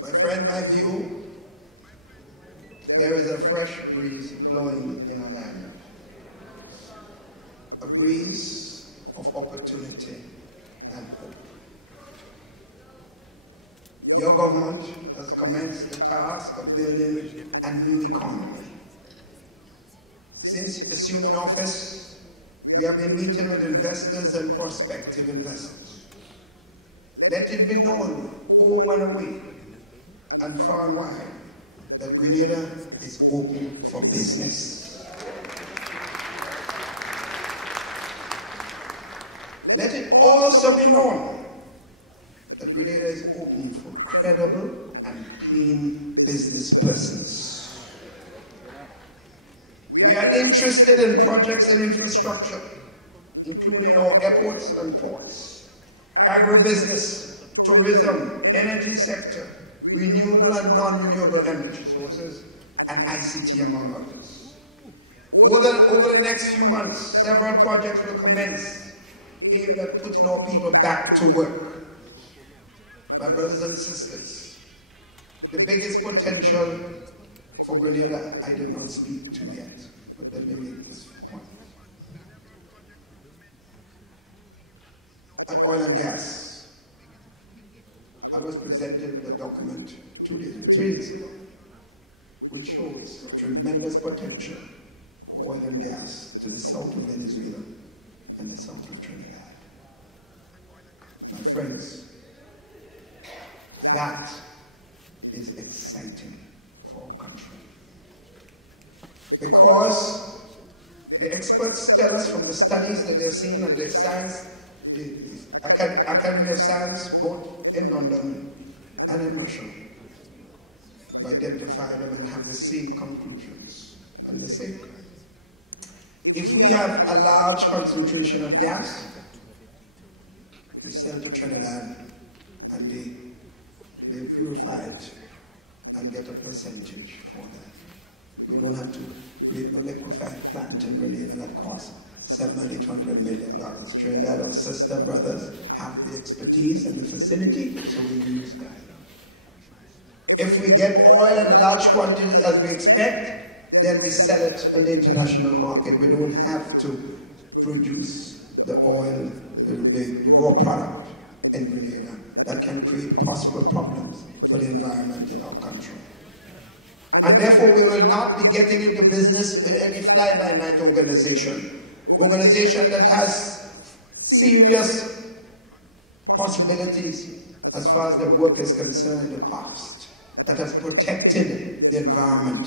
My friend, my view, there is a fresh breeze blowing in our land. A breeze of opportunity and hope. Your government has commenced the task of building a new economy. Since assuming office, we have been meeting with investors and prospective investors. Let it be known, home and away, and far and wide, that Grenada is open for business. Let it also be known that Grenada is open for credible and clean business persons. We are interested in projects and infrastructure, including our airports and ports, agribusiness, tourism, energy sector, renewable and non-renewable energy sources, and ICT, among others. Over the next few months, several projects will commence aimed at putting our people back to work. My brothers and sisters, the biggest potential for Grenada I did not speak to yet, but let me make this point. At oil and gas, I was presented with a document 3 days ago, which shows tremendous potential of oil and gas to the south of Venezuela and the south of Trinidad. My friends, that is exciting for our country. Because the experts tell us from the studies that they've seen and the science, the Academy of Science, both in London and in Russia, have identified them and have the same conclusions. And they say, if we have a large concentration of gas, we sell to Trinidad and they purify it and get a percentage for that. We don't have to create no liquefied plant in Grenada that costs $700 to $800 million. Trinidad, our sister brothers, have the expertise and the facility, so we use that. If If we get oil in large quantities as we expect, then we sell it on the international market. We don't have to produce the oil, the raw product in Grenada. That can create possible problems for the environment in our country. And therefore, we will not be getting into business with any fly-by-night organization that has serious possibilities as far as their work is concerned in the past, that has protected the environment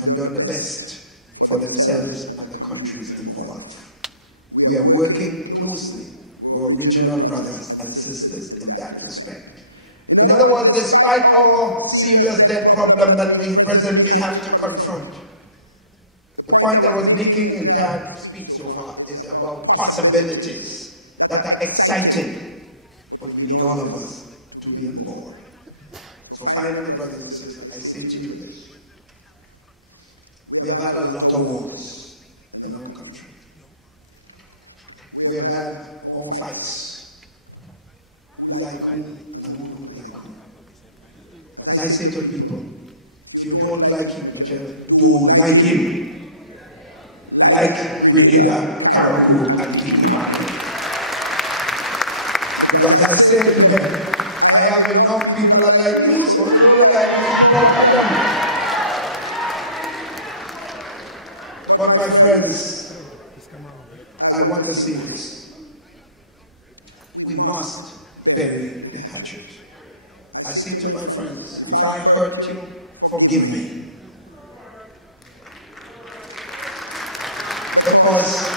and done the best for themselves and the countries involved. We are working closely with original brothers and sisters in that respect. In other words, despite our serious debt problem that we presently have to confront, the point I was making in that speech so far is about possibilities that are exciting, but we need all of us to be on board. So finally, brothers and sisters, I say to you this. We have had a lot of wars in our country. We have had our fights. Who like who and who don't like who. As I say to people, if you don't like him, don't like him. Like Grenada, Caribou, and Tiki Market. Because I say to them, I have enough people that like me, so if you don't like me, no problem. But my friends, I want to say this. We must bury the hatchet. I say to my friends, if I hurt you, forgive me. Because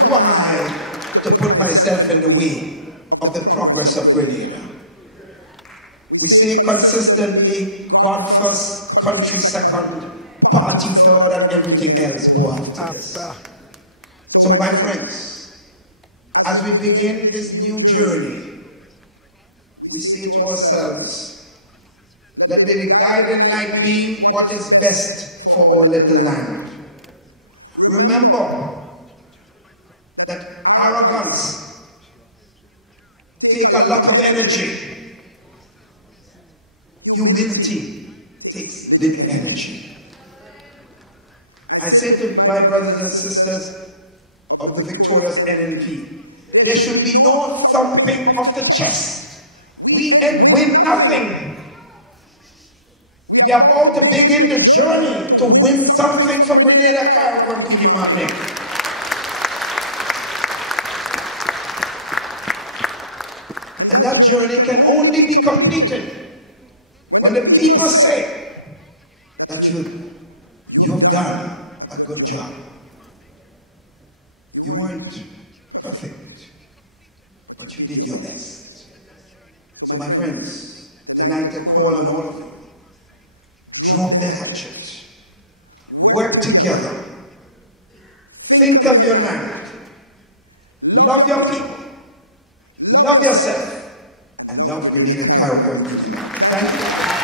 who am I to put myself in the way of the progress of Grenada? We say consistently, God first, country second, party third, and everything else go after this. So my friends, as we begin this new journey, we say to ourselves, let the guiding light be what is best for our little land. Remember that arrogance takes a lot of energy. Humility takes little energy. I say to my brothers and sisters of the victorious NNP, there should be no thumping of the chest. We ain't win nothing. We are about to begin the journey to win something for Grenada, Caribou, and Tiki Martin. And that journey can only be completed when the people say that you've done a good job. You weren't perfect, but you did your best. So my friends, tonight I call on all of you. Drop the hatchet. Work together. Think of your land. Love your people. Love yourself. And love Grenada, Caribou, and Tiki Martin. Thank you.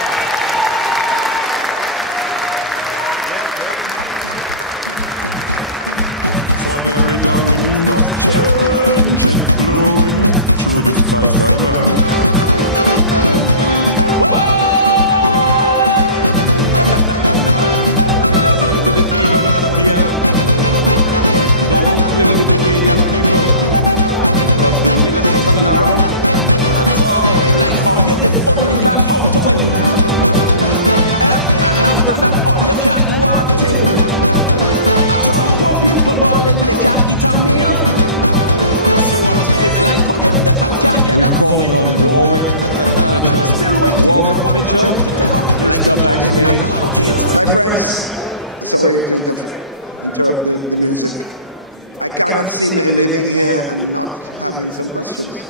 My friends, sorry to interrupt the music. I cannot see me living here and not having some questions.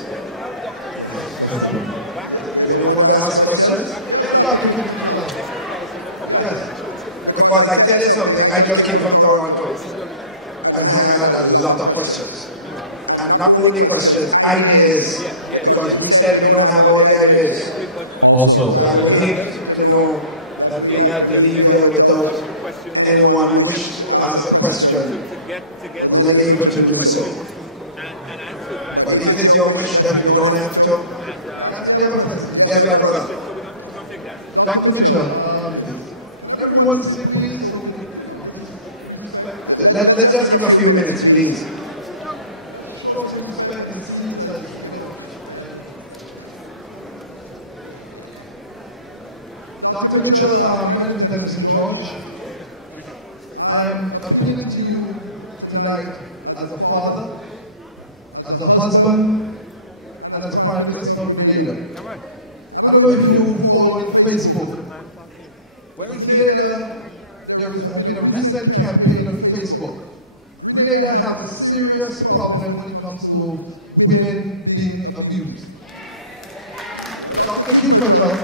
They don't want to ask questions? Yes. Because I tell you something, I just came from Toronto and I had a lot of questions. And not only questions, ideas. Because we said we don't have all the ideas. Also, so I would hate to know that we have to leave here without anyone who wished to ask a question was unable to do so. But if it's your wish that we don't have to, yes, we have a question. Yes, my brother. Dr. Mitchell, can everyone sit, please, so we can respect? Let's just give a few minutes, please. Show some respect and seats as, you know. Dr. Mitchell, my name is Denison George. I am appealing to you tonight as a father, as a husband, and as Prime Minister of Grenada. I don't know if you follow Facebook. In Grenada, there has been a recent campaign on Facebook. Grenada have a serious problem when it comes to women being abused. Dr. Mitchell,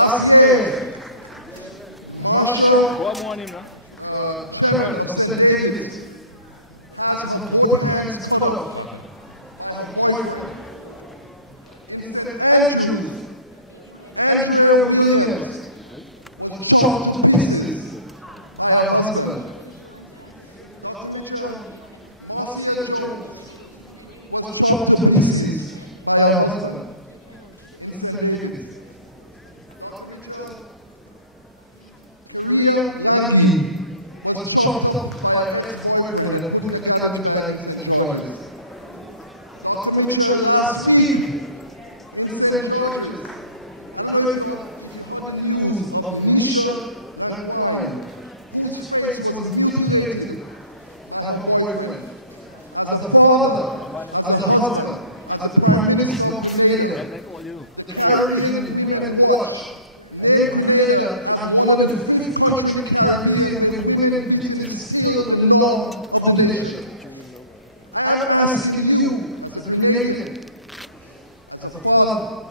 last year, Marsha Chairman of St. David's has her both hands cut off by her boyfriend. In St. Andrews, Andrea Williams was chopped to pieces by her husband. Dr. Mitchell, Marcia Jones was chopped to pieces by her husband in St. David's. Dr. Mitchell, Korea Langi was chopped up by her ex-boyfriend and put in a garbage bag in St. George's. Dr. Mitchell, last week in St. George's, I don't know if you heard the news of Nisha Langwine, whose face was mutilated by her boyfriend. As a father, as a husband, as a Prime Minister of Grenada, the Caribbean Women Watch named Grenada as one of the 5th country in the Caribbean where women beating is still the norm of the nation. I am asking you, as a Grenadian, as a father,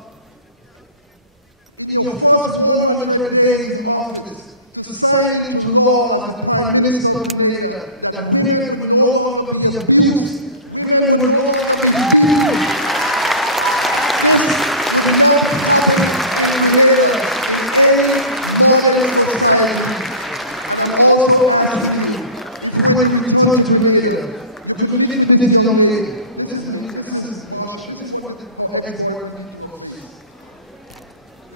in your first 100 days in office, to sign into law as the Prime Minister of Grenada that women would no longer be abused, women would no longer be beaten. This will not happen in Grenada in any modern society. And I'm also asking you, if when you return to Grenada, you could meet with this young lady. This is Marsha. This is what her ex-boyfriend did to her face.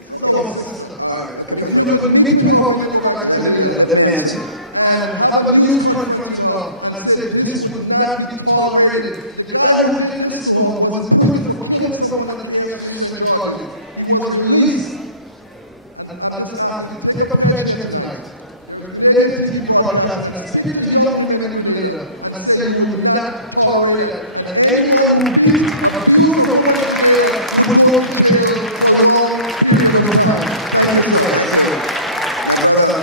This is our sister. Alright, okay. If you could meet with her when you go back to Grenada. Let me answer. And have a news conference with her and say this would not be tolerated. The guy who did this to her was in prison for killing someone at KFC in St. George's. He was released. And I'm just asking you to take a pledge here tonight. There's Grenadian TV broadcasting, and speak to young women in Grenada and say you would not tolerate it. And anyone who beat, abused a woman in Grenada would go to jail for a long period of time. Thank you, sir. Thank you. My brother,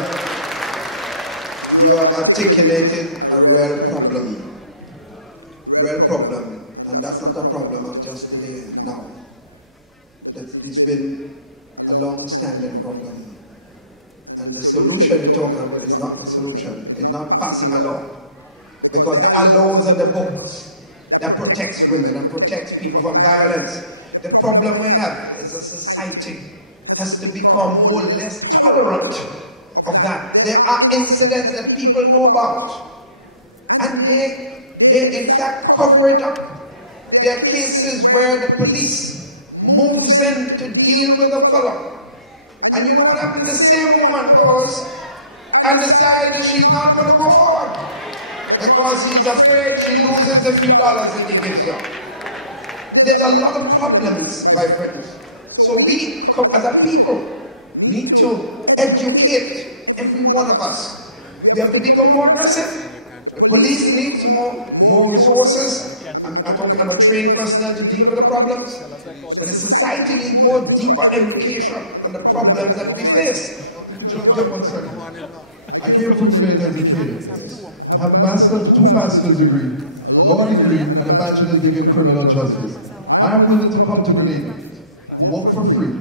you have articulated a real problem. Real problem. And that's not a problem of just today, now. It's been a long-standing problem. And the solution you're talking about is not the solution. It's not passing a law. Because there are laws in the books that protects women and protects people from violence. The problem we have is a society has to become more or less tolerant of that. There are incidents that people know about. And they in fact cover it up. There are cases where the police moves in to deal with a fellow. And you know what happened? The same woman goes and decides that she's not going to go forward because he's afraid she loses the few dollars that he gives her. There's a lot of problems, my friends. So we, as a people, need to educate every one of us. We have to become more aggressive. The police needs more resources. I'm talking about trained personnel to deal with the problems. But the society needs more deeper education on the problems that we face. Just 1 second. I came from Grenada educated. I have two master's degrees, a law degree, and a bachelor's degree in criminal justice. I am willing to come to Grenada, to work for free,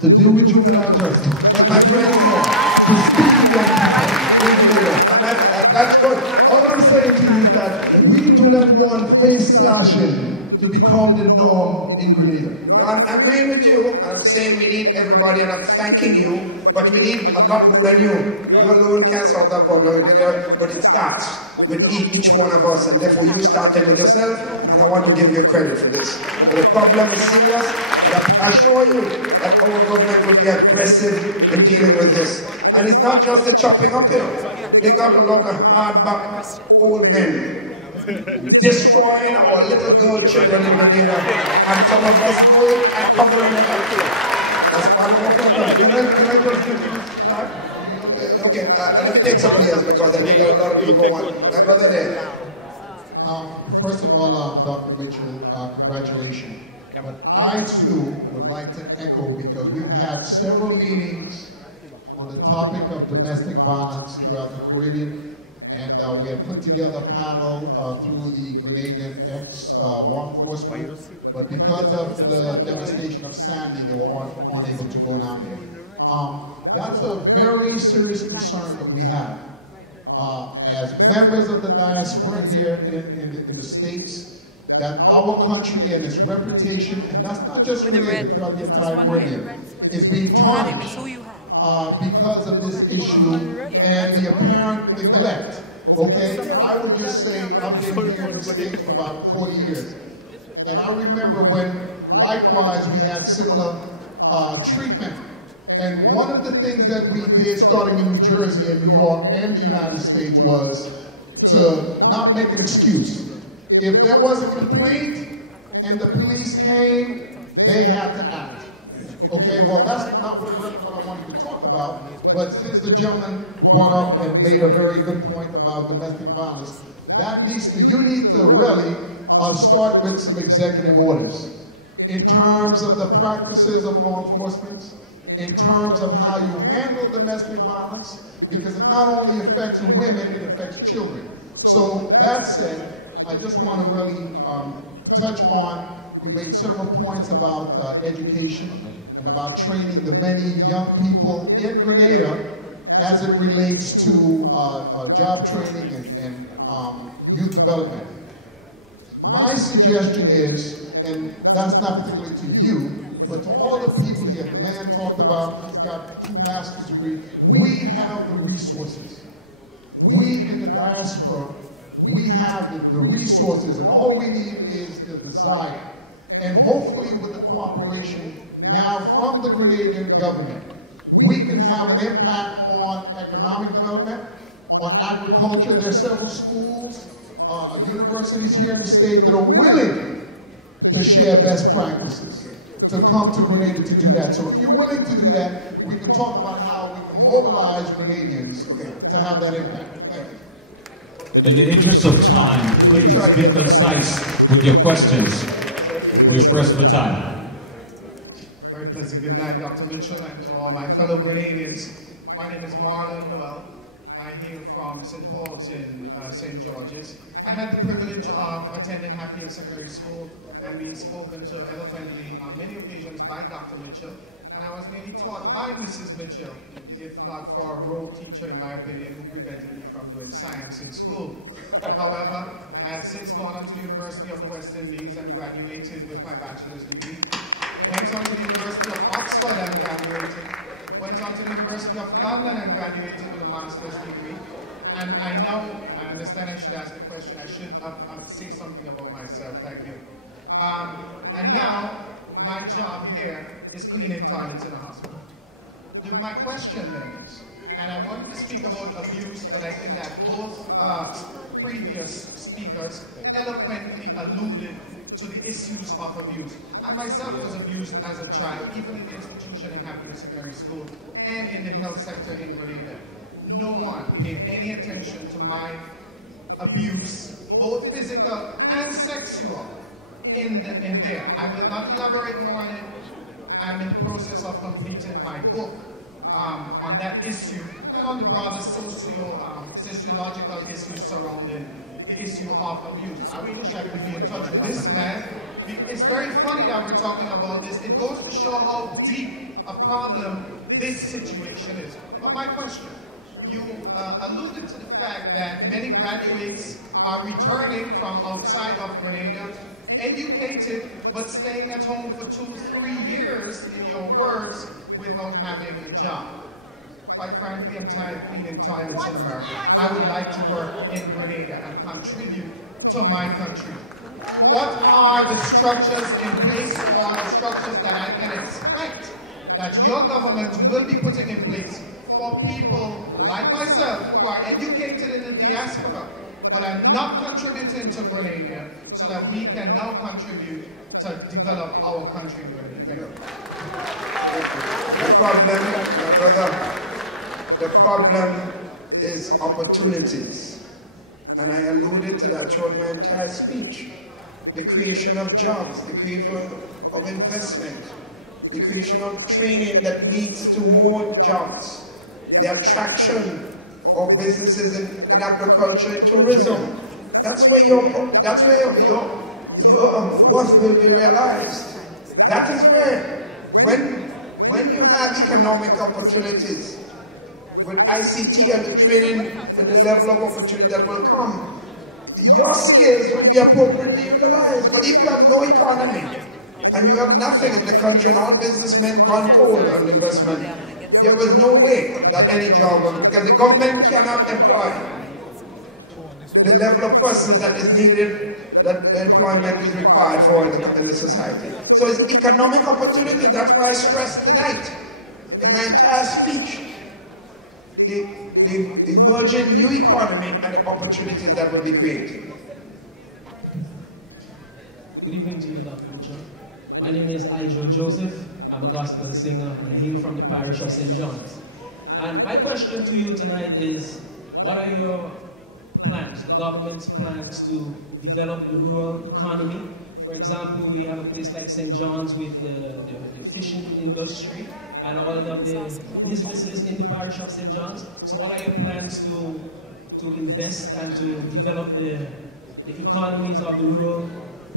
to deal with juvenile justice, but my friend to speak to young people in Grenada. And that's good. All I'm saying to you is that we do not want face slashing to become the norm in Grenada. No, I'm agreeing with you. I'm saying we need everybody, and I'm thanking you, but we need a lot more than you. You alone can't solve that problem, but it starts with each one of us, and therefore you started with yourself, and I want to give you credit for this. But the problem is serious, and I assure you that our government will be aggressive in dealing with this. And it's not just the chopping up here. They got a lot of hardback old men destroying our little girl children in Grenada, and some of us know it and covering it up. That's part of our problem. Can I just give you this slide? Okay, let me take somebody else because I think that a lot of people want. My brother there. First of all, Dr. Mitchell, congratulations. But I too would like to echo, because we've had several meetings on the topic of domestic violence throughout the Caribbean, and we have put together a panel through the Grenadian ex-law enforcement, but because of the devastation of Sandy, they were unable to go down there. That's a very serious concern that we have. As members of the diaspora here in the States, that our country and its reputation, and that's not just Grenada, throughout the entire Caribbean, is being tarnished because of this issue and the apparent neglect. Okay, I would just say I've been here in the States for about 40 years, and I remember when likewise we had similar treatment. And one of the things that we did starting in New Jersey and New York and the United States was to not make an excuse. If there was a complaint and the police came, they had to act. Okay, well, that's not what I wanted to talk about, but since the gentleman brought up and made a very good point about domestic violence, you need to really start with some executive orders in terms of the practices of law enforcement, in terms of how you handle domestic violence, because it not only affects women, it affects children. So that said, I just want to really touch on, you made several points about education and about training the many young people in Grenada as it relates to job training and youth development. My suggestion is, and that's not particularly to you, but to all the people here, the man talked about, he's got 2 master's degrees, we have the resources. We in the diaspora, we have the resources, and all we need is the desire. And hopefully with the cooperation now from the Grenadian government, we can have an impact on economic development, on agriculture. There are several schools, universities here in the state that are willing to share best practices, to come to Grenada to do that. So if you're willing to do that, we can talk about how we can mobilize Grenadians to have that impact. Thank you. In the interest of time, please be concise with your questions. We're pressed for time. Very pleasant. Good night, Dr. Mitchell, and to all my fellow Grenadians. My name is Marlon Noel. I hail from St. Paul's in St. George's. I had the privilege of attending Hatfield Secondary School and being spoken to eloquently on many occasions by Dr. Mitchell. And I was nearly taught by Mrs. Mitchell, if not for a rogue teacher, in my opinion, who prevented me from doing science in school. However, I have since gone on to the University of the West Indies and graduated with my bachelor's degree. Went on to the University of Oxford and graduated. Went on to the University of London and graduated with a master's degree. And I understand I should ask the question. I should say something about myself. Thank you. And now, my job here is cleaning toilets in a hospital. My question then is, and I wanted to speak about abuse, but I think that both previous speakers eloquently alluded to the issues of abuse. I myself was abused as a child, even in the institution in Hatfield Secondary School and in the health sector in Grenada. No one paid any attention to my abuse, both physical and sexual, in there. I will not elaborate more on it. I'm in the process of completing my book on that issue and on the broader sociological issues surrounding the issue of abuse. I wish I could be in touch with this man. It's very funny that we're talking about this. It goes to show how deep a problem this situation is. But my question, you alluded to the fact that many graduates are returning from outside of Grenada educated but staying at home for 2-3 years, in your words, without having a job. Quite frankly, I'm tired of cleaning toilets in America. I would like to work in Grenada and contribute to my country. What are the structures in place, or the structures that I can expect that your government will be putting in place for people like myself who are educated in the diaspora but are not contributing to Grenada, so that we can now contribute to develop our country in Grenada? The problem, my brother, the problem is opportunities. And I alluded to that throughout my entire speech. The creation of jobs, the creation of investment, the creation of training that leads to more jobs, the attraction of businesses in agriculture and tourism. That's where your worth will be realized. That is where, when you have economic opportunities, with ICT and the training and the level of opportunity that will come, your skills will be appropriately utilized. But if you have no economy and you have nothing in the country and all businessmen gone cold on investment, there was no way that any job will, because the government cannot employ the level of persons that is needed, that employment is required for in the society. So it's economic opportunity. That's why I stressed tonight in my entire speech the emerging new economy and the opportunities that will be created. Good evening to you, Dr. Mitchell. My name is John Joseph. I'm a gospel singer and I hail from the parish of St. John's. And my question to you tonight is, what are your plans, the government's plans to develop the rural economy? For example, we have a place like St. John's with the fishing industry and all of the businesses in the parish of St. John's. So what are your plans to invest and to develop the economies of the rural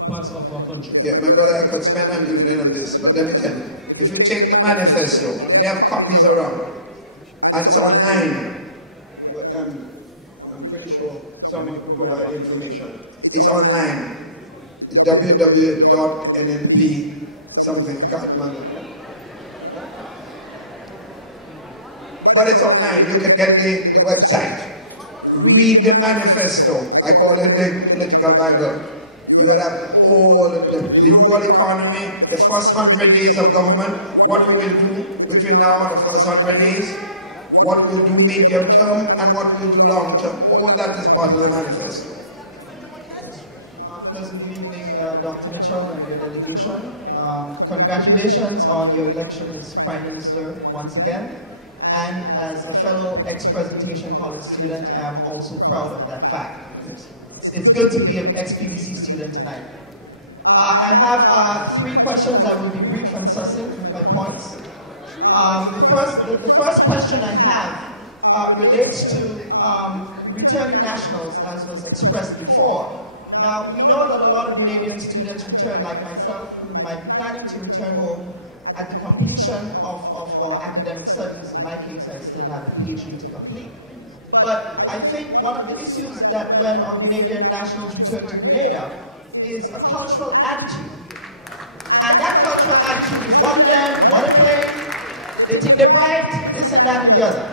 parts of our country? Yeah, my brother, I could spend an evening on this, but let me tell you, if you take the manifesto, they have copies around, and it's online. I'm pretty sure somebody could provide information. It's online. It's www.nnp something, can't remember. But it's online. You can get the website. Read the manifesto. I call it the political Bible. You will have all the rural economy, the first 100 days of government, what we will do between now and the first 100 days, what we'll do medium term, and what we'll do long term. All that is part of the manifesto. Pleasant good evening, Dr. Mitchell and your delegation. Congratulations on your election as Prime Minister once again. And as a fellow ex-presentation college student, I'm also proud of that fact. It's good to be an ex-PBC student tonight. I have 3 questions. I will be brief and succinct with my points. The first question I have relates to returning nationals, as was expressed before. Now, we know that a lot of Grenadian students return, like myself, who might be planning to return home at the completion of our academic studies. In my case, I still have a PhD to complete. But I think one of the issues that when our Grenadian nationals return to Grenada is a cultural attitude. And that cultural attitude is one them, one a play, they think they're bright, this and that and the other.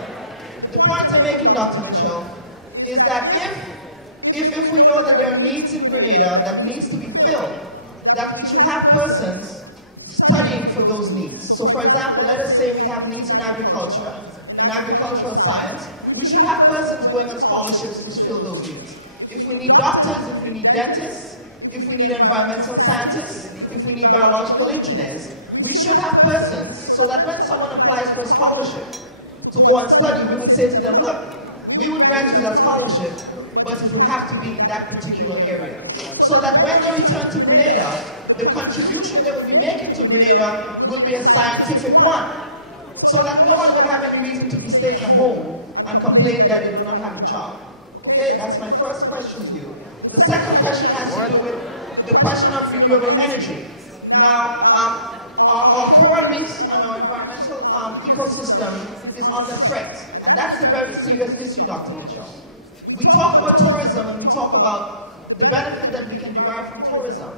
The point I'm making, Dr. Mitchell, is that if we know that there are needs in Grenada that needs to be filled, that we should have persons studying for those needs. So for example, let us say we have needs in agriculture, in agricultural science, we should have persons going on scholarships to fill those needs. If we need doctors, if we need dentists, if we need environmental scientists, if we need biological engineers, we should have persons so that when someone applies for a scholarship to go and study, we would say to them, look, we would grant you that scholarship, but it would have to be in that particular area. So that when they return to Grenada, the contribution they will be making to Grenada will be a scientific one. So that no one will have any reason to be staying at home and complain that they do not have a job. Okay, that's my first question to you. The second question has to do with the question of renewable energy. Now, our coral reefs and our environmental ecosystem is under threat. And that's a very serious issue, Dr. Mitchell. We talk about tourism and we talk about the benefit that we can derive from tourism.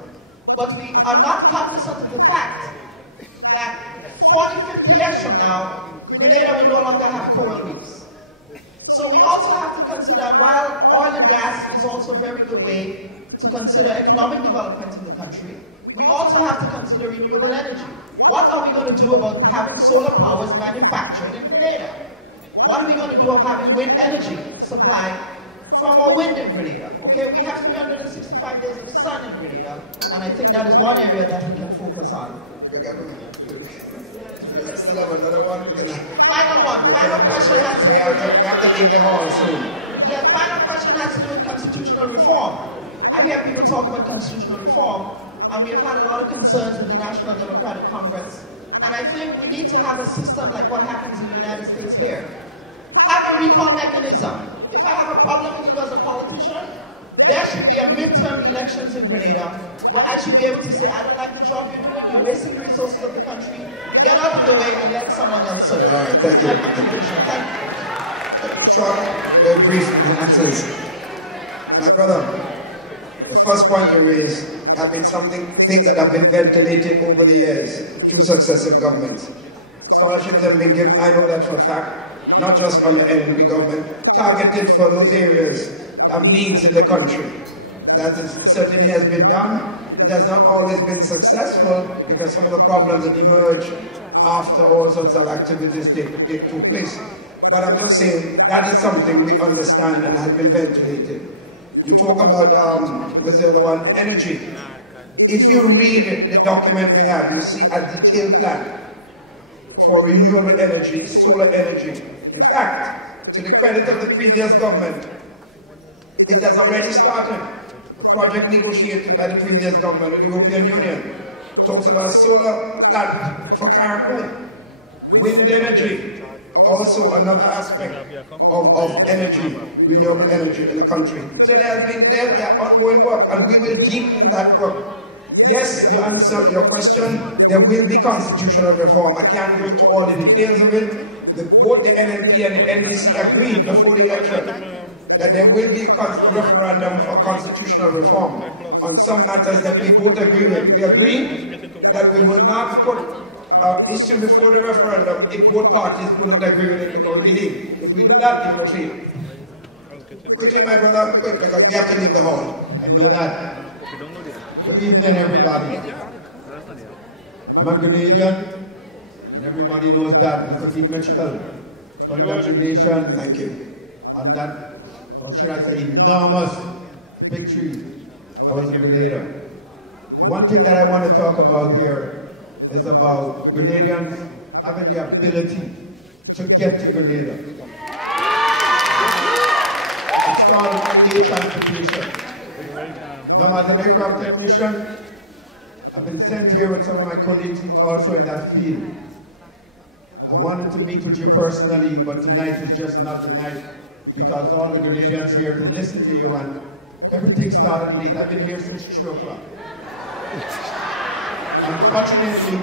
but we are not cognizant of the fact that 40, 50 years from now, Grenada will no longer have coral reefs. So we also have to consider, and while oil and gas is also a very good way to consider economic development in the country, we also have to consider renewable energy. What are we going to do about having solar powers manufactured in Grenada? What are we going to do of having wind energy supplied from our wind in Grenada? Okay, we have 365 days of sun in Grenada, and I think that is one area that we can focus on. Still have another one. Final one. Final question has to do with... We have to leave the hall soon. Yeah, final question has to do with constitutional reform. I hear people talk about constitutional reform, and we have had a lot of concerns with the National Democratic Congress. And I think we need to have a system like what happens in the United States here. Have a recall mechanism. If I have a problem with you as a politician, there should be a midterm elections in Grenada where I should be able to say, I don't like the job you're doing, you're wasting the resources of the country, get out of the way and let someone else serve. All right, thank you. Thank you. Short, very brief answers. My brother, the first point you raised have been things that have been ventilated over the years through successive governments. Scholarships have been given, I know that for a fact, not just under NNP government, targeted for those areas of needs in the country. That certainly has been done. It has not always been successful because some of the problems that emerge after all sorts of activities took place. But I'm just saying that is something we understand and has been ventilated. You talk about, what's the other one? Energy. If you read the document we have, you see a detailed plan for renewable energy, solar energy. In fact, to the credit of the previous government, it has already started. The project negotiated by the previous government of the European Union talks about a solar plant for Caracol. Wind energy, also another aspect of energy, renewable energy in the country. So there has been ongoing work, and we will deepen that work. Yes, you answer your question, there will be constitutional reform. I can't go into all the details of it. Both the NNP and the NDC agreed before the election that there will be a referendum for constitutional reform on some matters that we both agree with. We agree that we will not put issue before the referendum if both parties do not agree with it because we believe. If we do that, it will fail. Quickly, my brother, quick, because we have to leave the hall. I know that. Good evening, everybody. I'm a Grenadian, and everybody knows that. Mr. Chief Mitchell, congratulations. Thank you. On that, or should I say, enormous victory. I was in Grenada. The one thing that I want to talk about here is about Grenadians having the ability to get to Grenada. It's called air transportation. Now, as an aircraft technician, I've been sent here with some of my colleagues also in that field. I wanted to meet with you personally, but tonight is just not the night because all the Grenadians here to listen to you, and everything started late. I've been here since 2 o'clock. Unfortunately,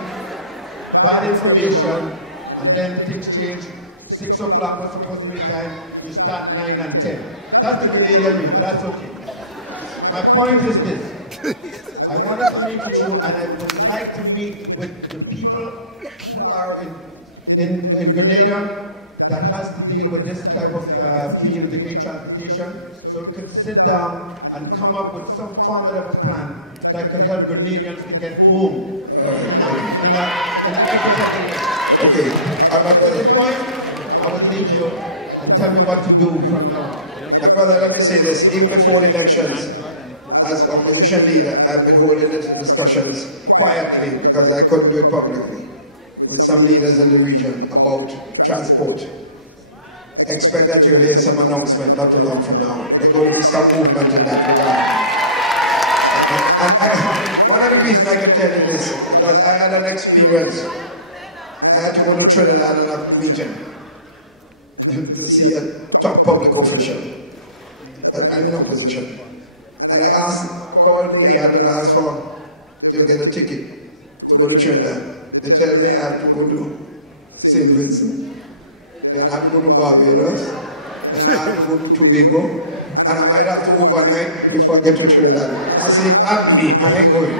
bad information, and then things changed. 6 o'clock was supposed to be the time. You start 9 and 10. That's the Grenadian way, but that's okay. My point is this. I wanted to meet with you, and I would like to meet with the people who are in Grenada that has to deal with this type of field, the air transportation, so we could sit down and come up with some formidable plan that could help Grenadians to get home in an equitable way. Okay. At this point, I would leave you and tell me what to do from now on. My brother, let me say this. Even before the elections, as opposition leader, I've been holding the discussions quietly because I couldn't do it publicly with some leaders in the region about transport. Expect that you'll hear some announcement not too long from now. There's going to be some movement in that regard. And one of the reasons I can tell you this, because I had an experience. I had to go to Trinidad in a meeting to see a top public official. I'm in opposition. And I called the ad and asked to get a ticket to go to Trinidad. They tell me I have to go to St. Vincent, then I have to go to Barbados, then I have to go to Tobago, and I might have to overnight before I get to Trinidad. I say, have me, I ain't going.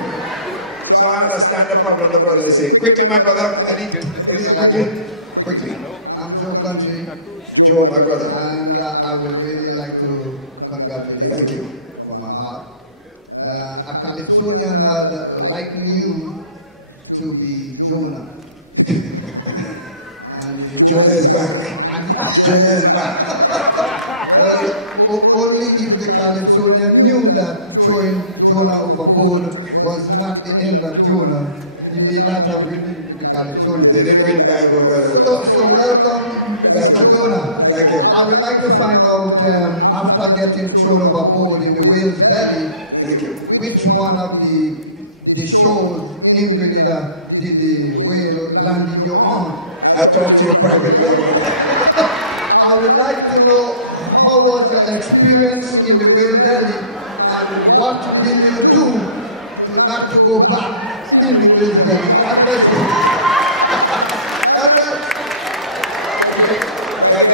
So I understand the problem the brother is saying. Quickly, my brother. Quickly. I'm Joe Country. Joe, my brother. And I would really like to congratulate you from my heart. A Calypsonian had likened you to be Jonah. And Jonah is back. Jonah is back. Well, only if the Calypsonian knew that throwing Jonah overboard was not the end of Jonah, he may not have written the Calypsonian. They didn't read the Bible well. So welcome, Mr. Jonah. Thank you. I would like to find out, after getting thrown overboard in the whale's belly, thank you, which one of the shows in Grenada did the whale landed you on? I'll talk to you privately about that. I would like to know how was your experience in the whale belly and what will you do to not to go back in the whale's belly? God bless you. But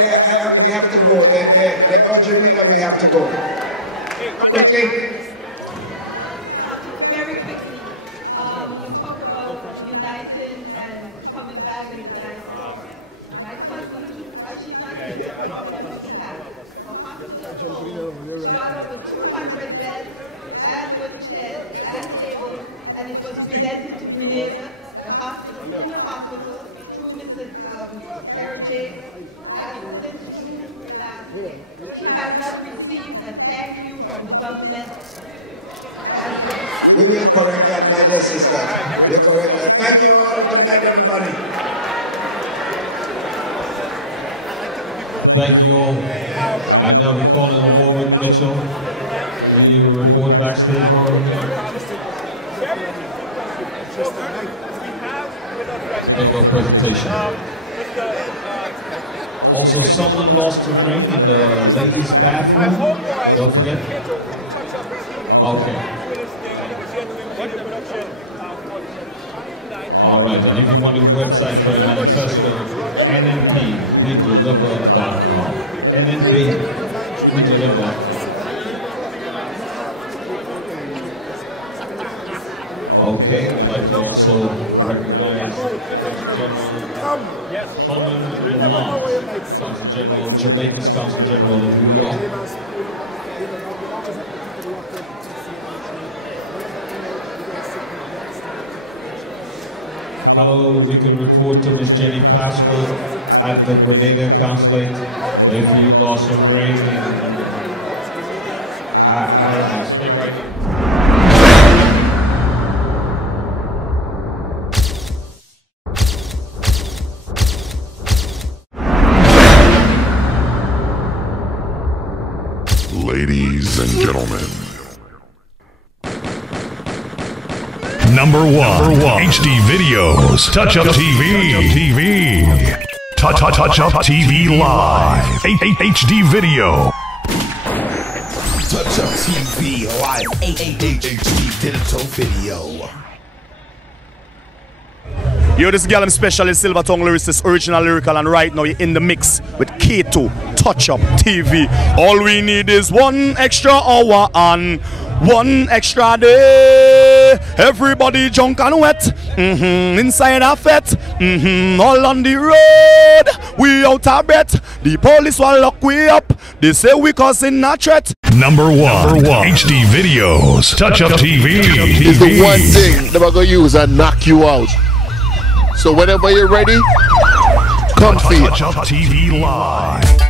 we have to go. They're urging me that we have to go. Quickly. Very quickly. You talk about uniting and coming back and uniting. My cousin, she's not here, she got over 200 beds and wheelchairs and tables, and it was presented to Grenada, the hospital, in the hospital, through Mrs. Sarah J. And since June last year, she has not received a thank you from the government. We will correct that, my dear sister. We'll correct that. Thank you all. Good night, everybody. Thank you all. I now be calling on Warwick Mitchell. Will you report backstage, Warwick? Make our presentation. Also, someone lost a ring in the ladies' bathroom. Don't forget. Okay. All right, and if you want to do a website for the manifesto, nnpwedeliver.com. nnpwedeliver. Okay, we'd like to also recognize General Coleman Lamont, Consul General, Jamaica's Consul General in New York. Hello, we can report to Miss Jenny Pascal at the Grenada Consulate if you lost a ring. I don't know, stay right here. Ladies and gentlemen, Number one, HD videos, Touch Up TV, Touch Up TV Live, HD video. Touch Up TV Live, HD digital video. Yo, this girl, I'm specialist, Silver Tongue lyricist, original lyrical, and right now you're in the mix with CATO, Touch Up TV. All we need is one extra hour and one extra day. Everybody drunk and wet, inside a fete, all on the road. We out of breath. The police will lock we up. They say we causing a threat. Number one, HD videos, Touch Up TV. Is the one thing that we're going to use and knock you out. So whenever you're ready, come see it. Touch Up TV Live.